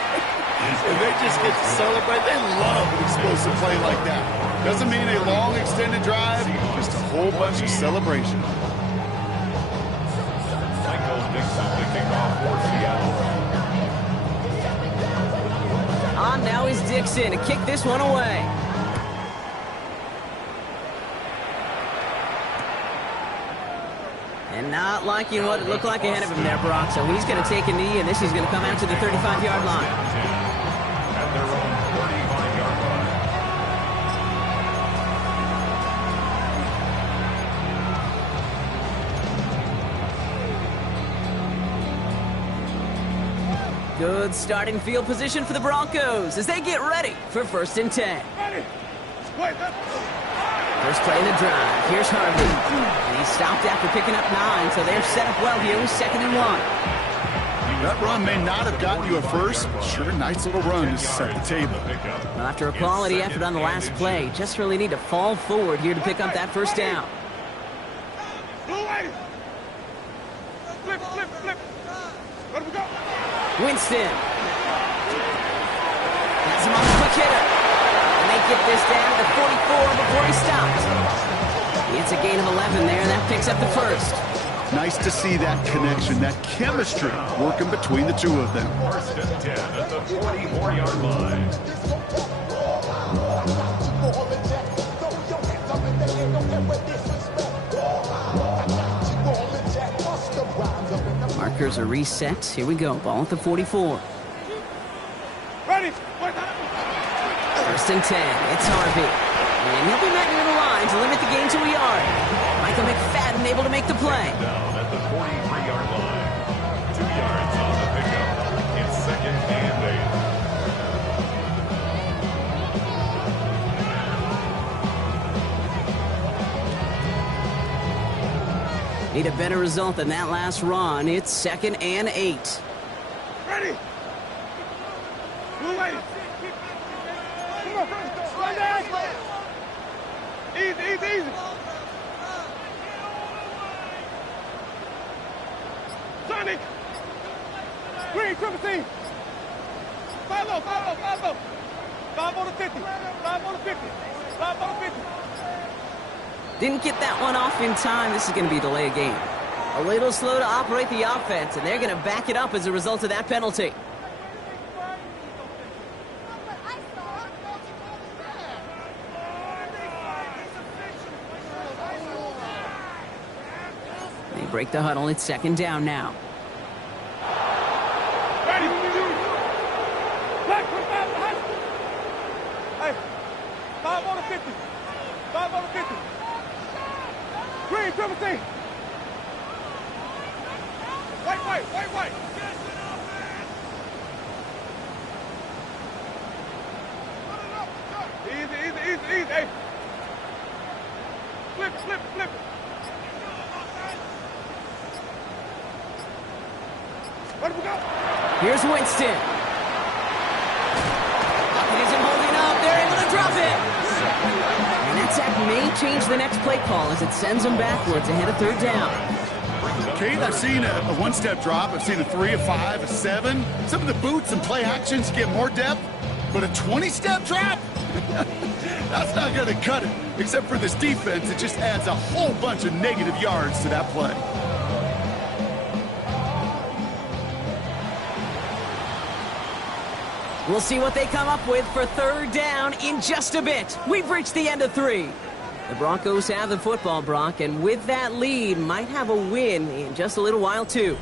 And they just get to celebrate. They love an explosive play like that. Doesn't mean a long extended drive, just a whole bunch of celebration. Michael Dixon to kick off for Seattle. On now is Dixon to kick this one away. And not liking what it looked like ahead of him there, Brock. So he's going to take a knee, and this is going to come out to the 35-yard line. At their own 35-yard line. Good starting field position for the Broncos as they get ready for 1st and 10. Ready. Wait. First play in the drive. Here's Harvey. And he stopped after picking up 9, so they're set up well here with 2nd and 1. That run may not have gotten you a first, but sure, nice little run to set the table. Well, after a quality effort on the last play, just really need to fall forward here to pick up that 1st down. Flip. Let him go. Winston. Has him on the quick hitter. And they get this down to 44 before he stops. It's a gain of 11 there, and that picks up the 1st. Nice to see that connection, that chemistry working between the two of them. 1st and 10 at the 44-yard line. Markers are reset. Here we go. Ball at the 44. Ready. 1st and 10. It's Harvey. And he'll be met near the line to limit the gain to a yard. Michael McFadden able to make the play. Down at the 43-yard line. 2 yards on the pickup. It's 2nd and 8. Need a better result than that last run. It's 2nd and 8. Ready. Blue lane. Come on. Run down. Easy, easy, easy. Sonic. Green, triple team. 5 low, 5 low, 5 low. 5 on the 50. 5 on the 50. 5 on the 50. Didn't get that one off in time. This is going to be a delay of game. A little slow to operate the offense, and they're going to back it up as a result of that penalty. They break the huddle. It's 2nd down now. Ready. Black, put 5 on the high. Hey, 5 on the 50. 5 on the 50. Green, triple team. White. Easy. Hey. Flip it. Where do we go? Here's Winston. Lockett isn't holding up. They're able to drop it. And that sack may change the next play call as it sends them backwards ahead of 3rd down. Kate, I've seen a one-step drop. I've seen a 3, a 5, a 7. Some of the boots and play actions get more depth, but a 20-step drop? That's not going to cut it. Except for this defense, it just adds a whole bunch of negative yards to that play. We'll see what they come up with for 3rd down in just a bit. We've reached the end of 3. The Broncos have the football, Brock, and with that lead, might have a win in just a little while, too.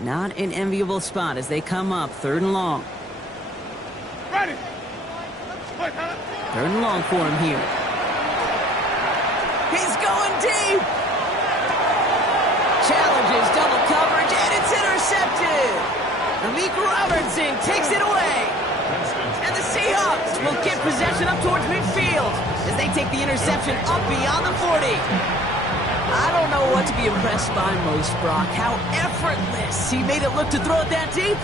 Not an enviable spot as they come up 3rd and long. Ready. 3rd and long for him here. He's going deep. Challenges double coverage, and it's intercepted. Amik Robertson takes it away. And the Seahawks will get possession up towards midfield as they take the interception up beyond the 40. I don't know what to be impressed by most, Brock. How effortless he made it look to throw it that deep,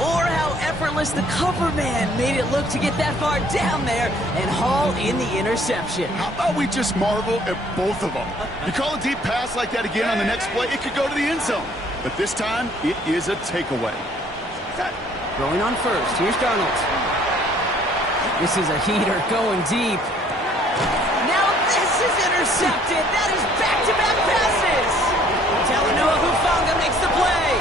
or how effortless the cover man made it look to get that far down there and haul in the interception. How about we just marvel at both of them? You call a deep pass like that again on the next play, it could go to the end zone. But this time, it is a takeaway. Throwing on first. Here's Darnold. This is a heater going deep. Now this is intercepted. That is back-to-back passes. Talanoa Hufanga makes the play.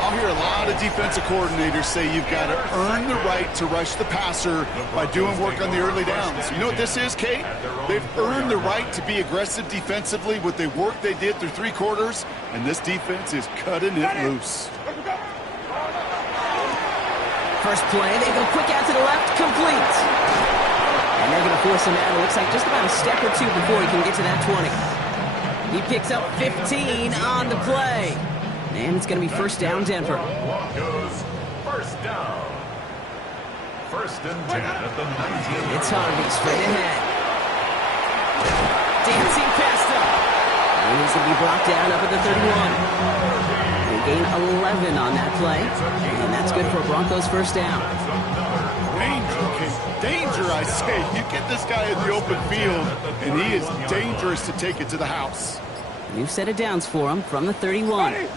I'll hear a lot of defensive coordinators say you've got to earn the right to rush the passer by doing work on the early downs. You know what this is, Kate? They've earned the right to be aggressive defensively with the work they did through 3 quarters, and this defense is cutting it loose. First play, they go quick out to the left, complete. And they're going to force him out. It looks like just about a step or 2 before he can get to that 20. He picks up 15 on the play. And it's going to be 1st down, Denver. Broncos, 1st down. 1st and 10 at the 19. It's Harvey straight ahead. Dancing past him. And he's going to be brought down up at the 31. They gain 11 on that play. And that's good for a Broncos 1st down. Danger, Kate. Danger, I say. You get this guy in the open field, and he is dangerous to take it to the house. New set of downs for him from the 31. This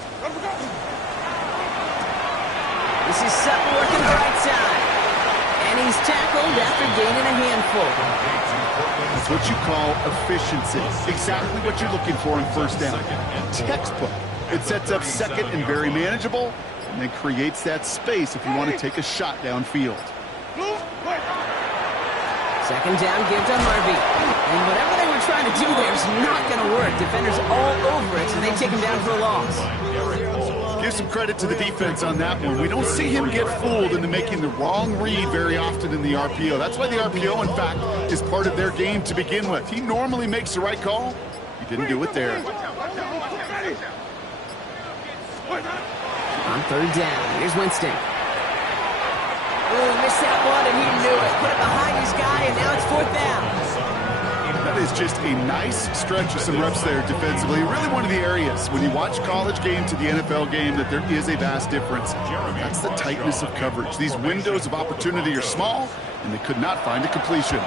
is Sutton working the right side. And he's tackled after gaining a handful. That's what you call efficiency. Exactly what you're looking for in 1st down. Textbook. It sets up 2nd and very manageable, and then creates that space if you want to take a shot downfield. Second down, give to Harvey. And whatever they were trying to do there is not going to work. Defenders all over it, so they take him down for a loss. Give some credit to the defense on that one. We don't see him get fooled into making the wrong read very often in the RPO. That's why the RPO, in fact, is part of their game to begin with. He normally makes the right call. He didn't do it there. On third down, here's Winston. Oh, missed that one, and he knew it. Put it behind his guy, and now it's fourth down. That is just a nice stretch of some reps there defensively. Really one of the areas when you watch college game to the NFL game that there is a vast difference. That's the tightness of coverage. These windows of opportunity are small, and they could not find a completion.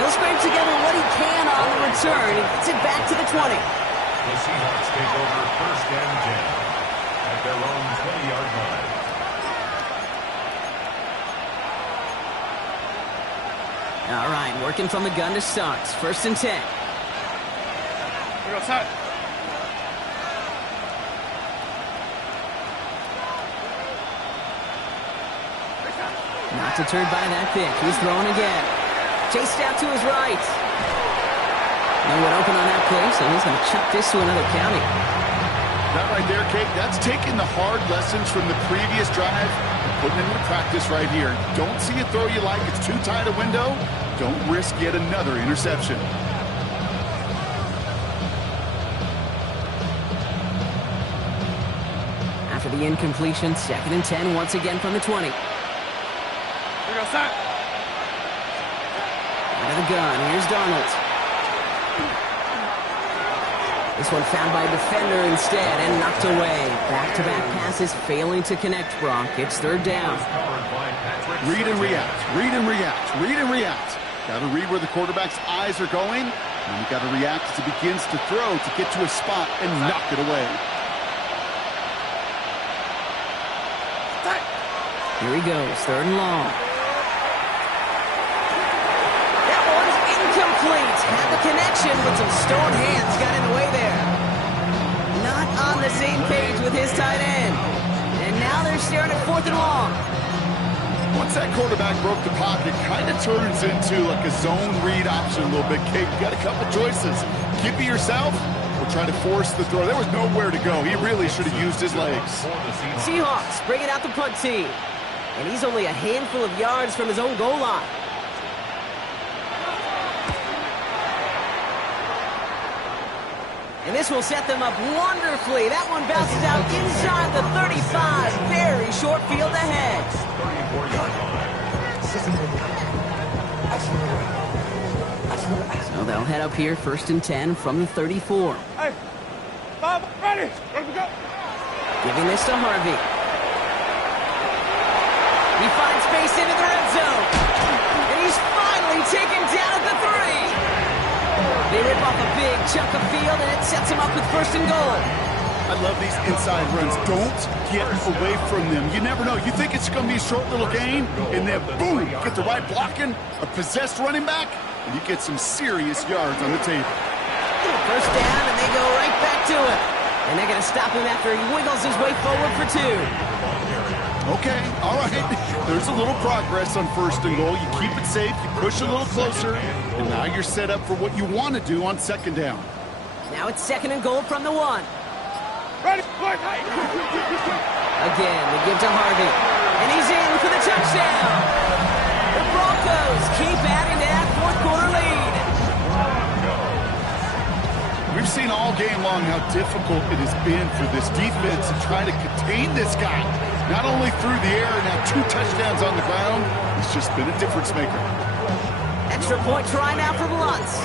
He'll scrape together what he can on the return and gets it back to the 20. The Seahawks take over first and 10 at their own 20-yard line. All right, working from the gun to start. First and 10. Outside. Not deterred by that pitch. He's throwing again. Chased out to his right. No one open on that play, so he's going to chuck this to another county. That right there, Kate, that's taking the hard lessons from the previous drive and putting it into practice right here. Don't see a throw you like. It's too tight a window. Don't risk yet another interception. After the incompletion, second and 10 once again from the 20. Outside. Out of the gun, here's Darnold. This one found by a defender instead and knocked away. Back-to-back passes failing to connect, Bronk. It's third down. Read and react, read and react, read and react. Got to read where the quarterback's eyes are going, and you got to react as he begins to throw to get to a spot and knock it away. Here he goes, third and long. That one's incomplete. Had the connection, but some stone hands got in the way there. Not on the same page with his tight end. And now they're staring at fourth and long. Once that quarterback broke the pocket, kind of turns into like a zone read option a little bit. Kate, you got a couple choices. Keep it yourself or try to force the throw. There was nowhere to go. He really should have used his legs. Seahawks bringing out the punt team. And he's only a handful of yards from his own goal line. And this will set them up wonderfully. That one bounces out inside the 35. Very short field ahead. 34-yard line. So they'll head up here, first and 10 from the 34. Hey, Bob, ready. Ready to go. Giving this to Harvey. He finds space into the red zone. And he's finally taken down at the 3. They rip off a big chunk of field, and it sets him up with first and goal. I love these inside runs. Don't get away from them. You never know. You think it's going to be a short little gain, and then boom, get the right blocking, a possessed running back, and you get some serious yards on the table. First down, and they go right back to it. And they're going to stop him after he wiggles his way forward for 2. Okay, all right. There's a little progress on first and goal. You keep it safe, you push a little closer, and now you're set up for what you want to do on second down. Now it's second and goal from the 1. Ready. Again, they give to Harvey. And he's in for the touchdown. The Broncos keep adding to that fourth-quarter lead. We've seen all game long how difficult it has been for this defense to try to contain this guy. Not only through the air, now 2 touchdowns on the ground. He's just been a difference maker. Extra point try now from Lutz.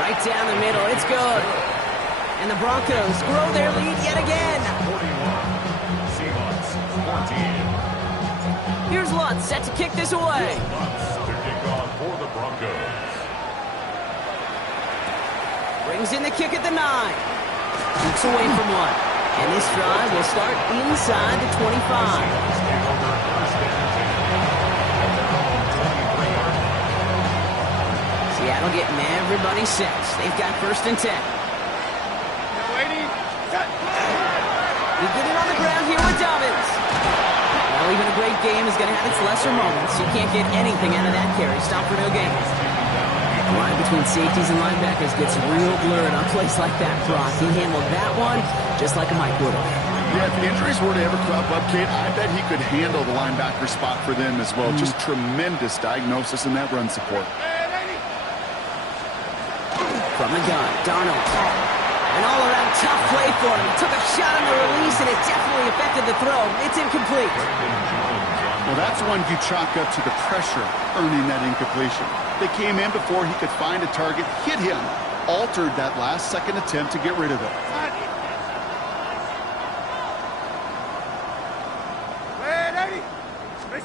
Right down the middle, it's good. And the Broncos grow their lead yet again. 41, Seahawks 14. Here's Lutz set to kick this away. Lutz to kick off for the Broncos. Brings in the kick at the 9. Kicks away from 1. And this drive will start inside the 25. Seattle getting everybody set. They've got first and 10. Lady, set. Beginning on the ground here with Dobbins. Well, even a great game is going to have its lesser moments. You can't get anything out of that carry. Stop for no gain. The line between safeties and linebackers gets real blurred on plays like that, Brock. He handled that one just like a Mike would have. Yeah, if the injuries were to ever crop up, Kate, I bet he could handle the linebacker spot for them as well. Just tremendous diagnosis in that run support. From the gun, Darnold. An all-around tough play for him. He took a shot on the release, and it definitely affected the throw. It's incomplete. Well, that's one you chalk up to the pressure earning that incompletion. They came in before he could find a target, hit him, altered that last-second attempt to get rid of it.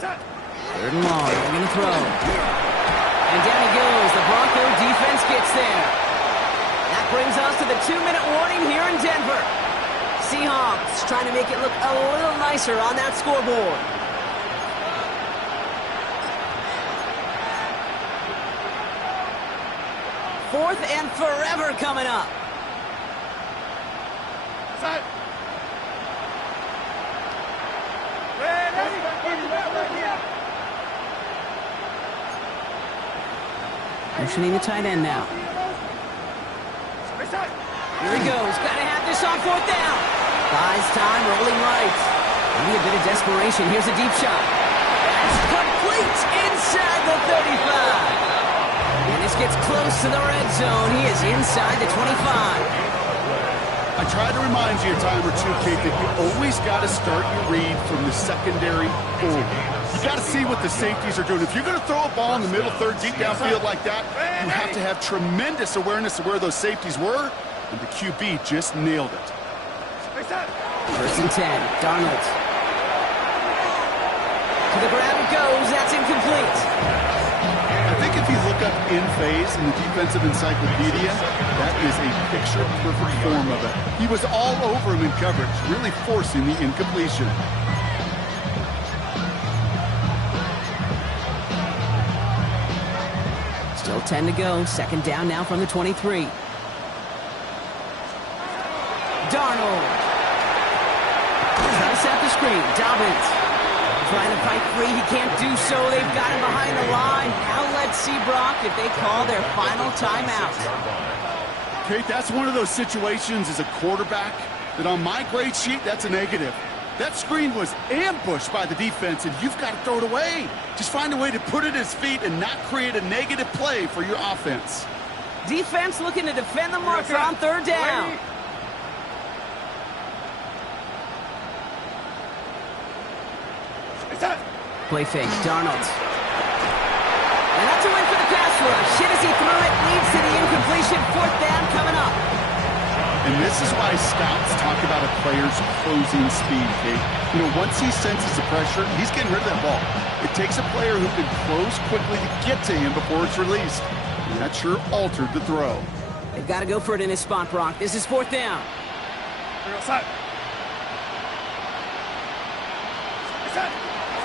Third and long, they're going to throw. And down he goes. The Bronco defense gets there. That brings us to the 2-minute warning here in Denver. Seahawks trying to make it look a little nicer on that scoreboard. Fourth and forever coming up. Motioning the tight end now. Here he goes. Got to have this on fourth down. Buys time, rolling right. Maybe a bit of desperation. Here's a deep shot. That's complete inside the 35. And this gets close to the red zone. He is inside the 25. I tried to remind you a time or two, Kate, that you always got to start your read from the secondary forward. You got to see what the safeties are doing. If you're going to throw a ball in the middle third, deep downfield like that, you have to have tremendous awareness of where those safeties were, and the QB just nailed it. First and 10, Darnold. To the ground it goes. That's incomplete. I think if you look up in phase in the defensive encyclopedia, that is a picture-perfect form of it. He was all over him in coverage, really forcing the incompletion. Still 10 to go. Second down now from the 23. Darnold. Trying to set the screen. Dobbins. Trying to fight free. He can't do so. They've got him behind the line. Now let's see, Brock, if they call their final timeout. Kate, that's one of those situations as a quarterback that on my grade sheet, that's a negative. That screen was ambushed by the defense, and you've got to throw it away. Just find a way to put it at his feet and not create a negative play for your offense. Defense looking to defend the marker on third down. Play fake, Darnold. And that's a win for the pass rush. Hit as he threw it, leads to the incompletion. Fourth down coming up. And this is why scouts talk about a player's closing speed, Kate. You know, once he senses the pressure, he's getting rid of that ball. It takes a player who can close quickly to get to him before it's released. And that sure altered the throw. They've got to go for it in his spot, Brock. This is fourth down.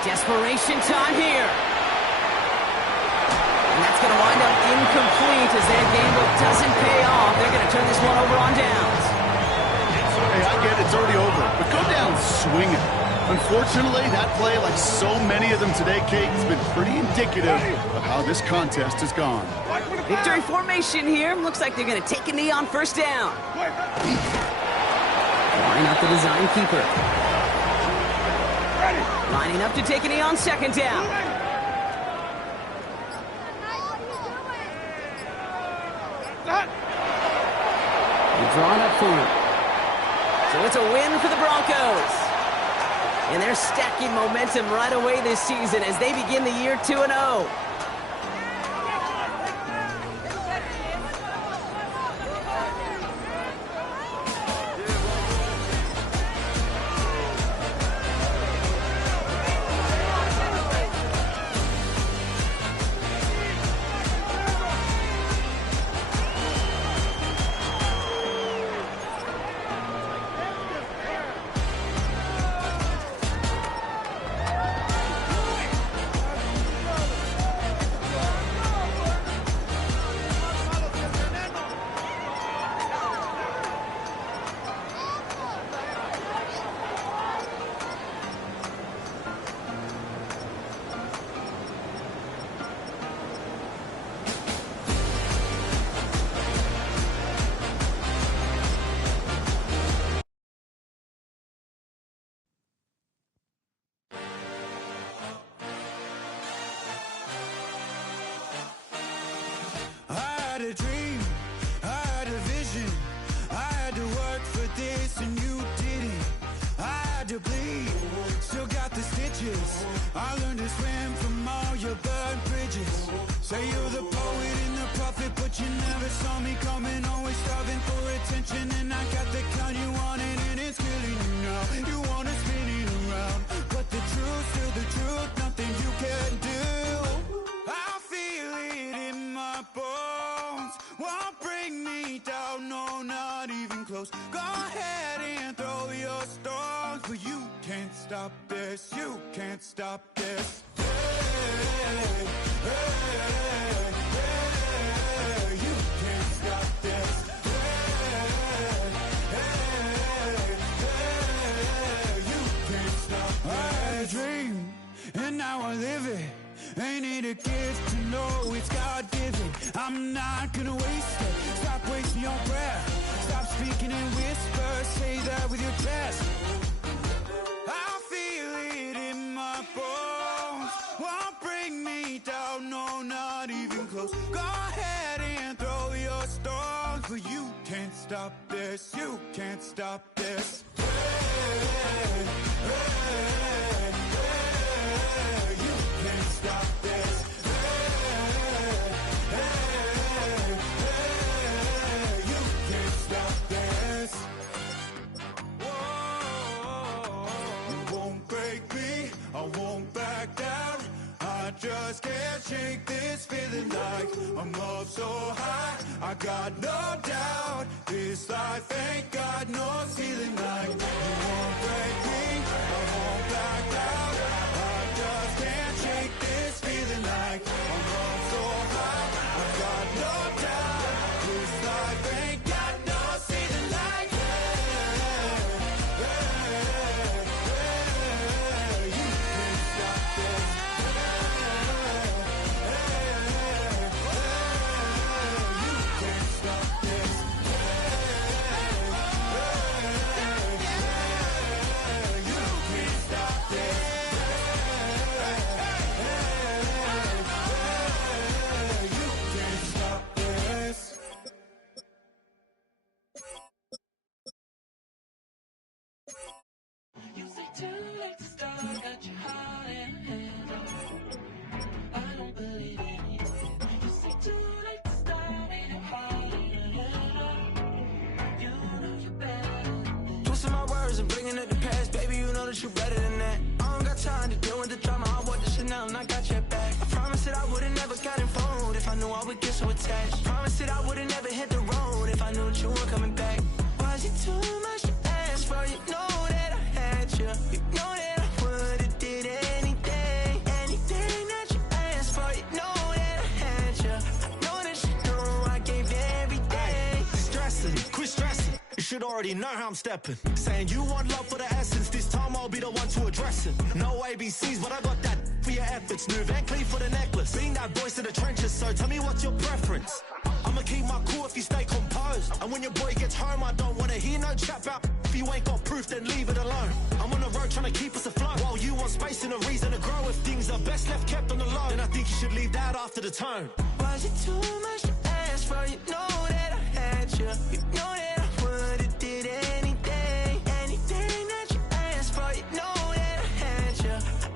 Desperation time here. And that's going to wind up incomplete as their gamble doesn't pay off. They're going to turn this one over on downs. Hey, I get it. It's already over. But go down swinging. Unfortunately, that play, like so many of them today, Kate, has been pretty indicative of how this contest has gone. Victory formation here. Looks like they're going to take a knee on first down. Line up the design keeper. Lining up to take a knee on second down. They're drawing up for him. So it's a win for the Broncos. And they're stacking momentum right away this season as they begin the year 2-0. had a dream, I had a vision, I had to work for this and you didn't. I had to bleed, still got the stitches. I learned to swim from all your burned bridges. Say you're the poet and the prophet, but you never saw me coming. Always starving for attention, and I got the kind you wanted, and it's killing you now. You wanna spin it around, but the truth's still the truth. Nothing you can do. I feel it in my bones. Won't bring me down, no, not even close. Go ahead and throw your stones, but you can't stop this. You can't stop this. Hey, hey, hey, you can't stop this. Hey, hey, hey, you can't stop this. I had a dream, and now I live it. Ain't it a gift to know it's God-given? I'm not gonna waste it. Stop wasting your breath. Stop speaking in whispers. Say that with your chest. I feel it in my bones. Won't bring me down, no, not even close. Go ahead and throw your stones, but you can't stop this. You can't stop this. Hey, hey, hey, you can't stop this. Hey, hey, hey, you can't stop this. Whoa, you won't break me, I won't back down. I just can't shake this feeling like I'm up so high. I got no doubt this life ain't got no ceiling like. You won't break me, I won't back down. I just can't shake this feeling like I'm up so high. I got no doubt this life ain't got no ceiling like. You can't stop this. You can't stop this. You can't stop this. You can't stop this. You say too late to start, got your heart in hand. I don't believe in you. You say too late to start, ain't your heart in hand. You know you're better than this. Twisting my words and bringing up the past, baby, you know that you're better than that. I don't got time to deal with the drama, I want the Chanel and I got your back. I promise that I would've never got involved if I knew I would get so attached. Promise that I would've never hit the road if I knew that you weren't coming back. Was it too much to ask for? You know that I had you. You know that I would've did anything, anything that you asked for. You know that I had you. I know that you know I gave everything. Stressing, quit stressing. You should already know how I'm stepping. Saying you want love for the essence. This time I'll be the one to address it. No ABCs, but I got that for your efforts. New Van Cleef for the necklace. Being that voice in the trenches, so tell me what's your preference. I'ma keep my cool if you stay composed. And when your boy gets home, I don't wanna hear no chat about. If you ain't got proof, then leave it alone. I'm on the road trying to keep us afloat. While you want space and a reason to grow. If things are best left kept on the low, then I think you should leave that after the tone. Was it too much to ask for? You know that I had you. You know that I would've did anything, anything that you asked for. You know that I had you. I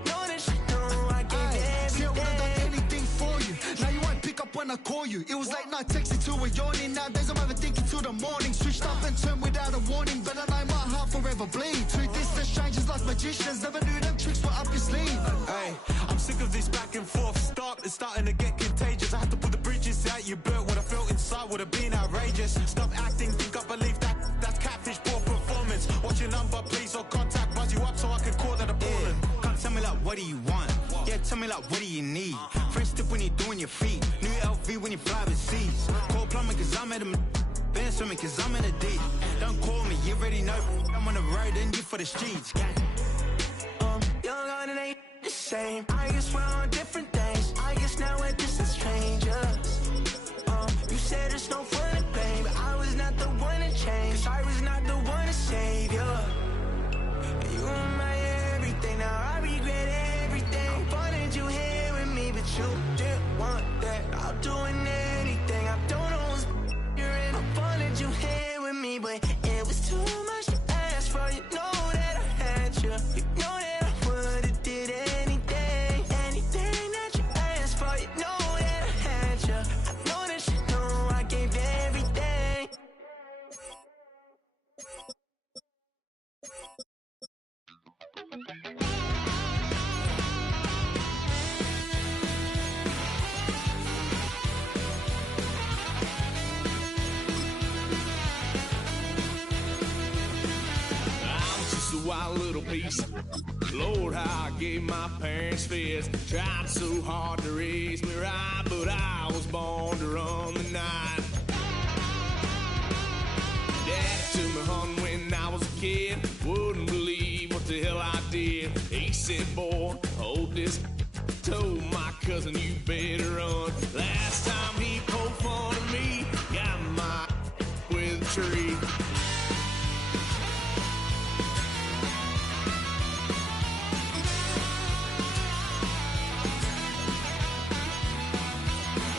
know that you know I gave everything. See, I would've done anything for you. Now you won't pick up when I call you. It was late night texting till we're yawning. Nowadays I'm overthinking till the morning. Switched up and turned without a warning, but I know my heart forever bleed. Two distant strangers like magicians, never knew them tricks were up your sleeve. Hey, I'm sick of this back and forth. It's starting to get contagious. I had to put the bridges out you built. What I felt inside would have been outrageous. Stop acting, think I believe that. That's catfish, poor performance. What's your number, please, or contact? Buzz you up so I can call that a ballin'. Come tell me like, what do you want? Yeah, tell me like, what do you need? French tip when you're doing your feet. New LV when you fly overseas. Call plumbing cause I'm at a been swimming cause I'm in a deep. Don't call me, you already know. I'm on the road and you for the streets. Young on it ain't the same. I guess we're on different things. I guess now we're distant strangers. You said it's no fun to blame, but I was not the one to change. 'Cause I was not the one to save you. You were my everything, now I regret everything. I wanted you here with me, but you didn't want that. I'm doing anything, I don't know face. Lord, how I gave my parents fist. Tried so hard to raise me right, but I was born to run the night. Daddy took me hunting when I was a kid. Wouldn't believe what the hell I did. He said, boy, hold this. Told my cousin, you better run. Last time he poked fun at me, got my with a tree.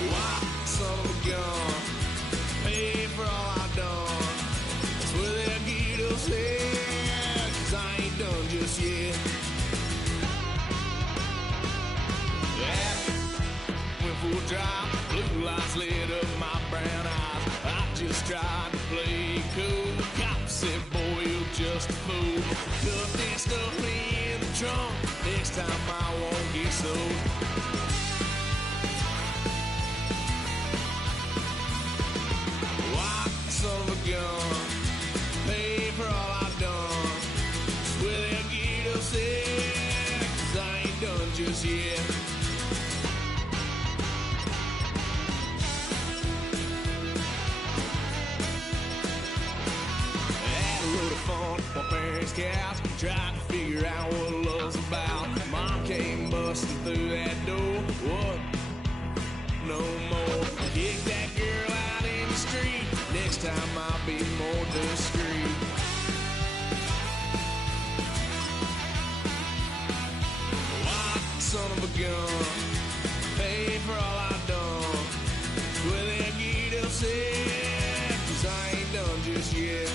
Why, son of a gun, pay for all I done. That's where they'll get us here, 'cause I ain't done just yet. Went for a drive, blue lights lit up my brown eyes. I just tried to play cool. Cop said, boy, you're just a fool. Cut that stuff in the trunk. Next time I won't get sold. Why, son of a gun, pay for all I've done. Well, they'll get us there, 'cause I ain't done just yet. My parents' couch, tried to figure out what love's about. Mom came busting through that door. What? No more. Kick that girl out in the street. Next time I'll be more discreet. Why, son of a gun, pay for all I've done. Well, they'll get upset, 'cause I ain't done just yet.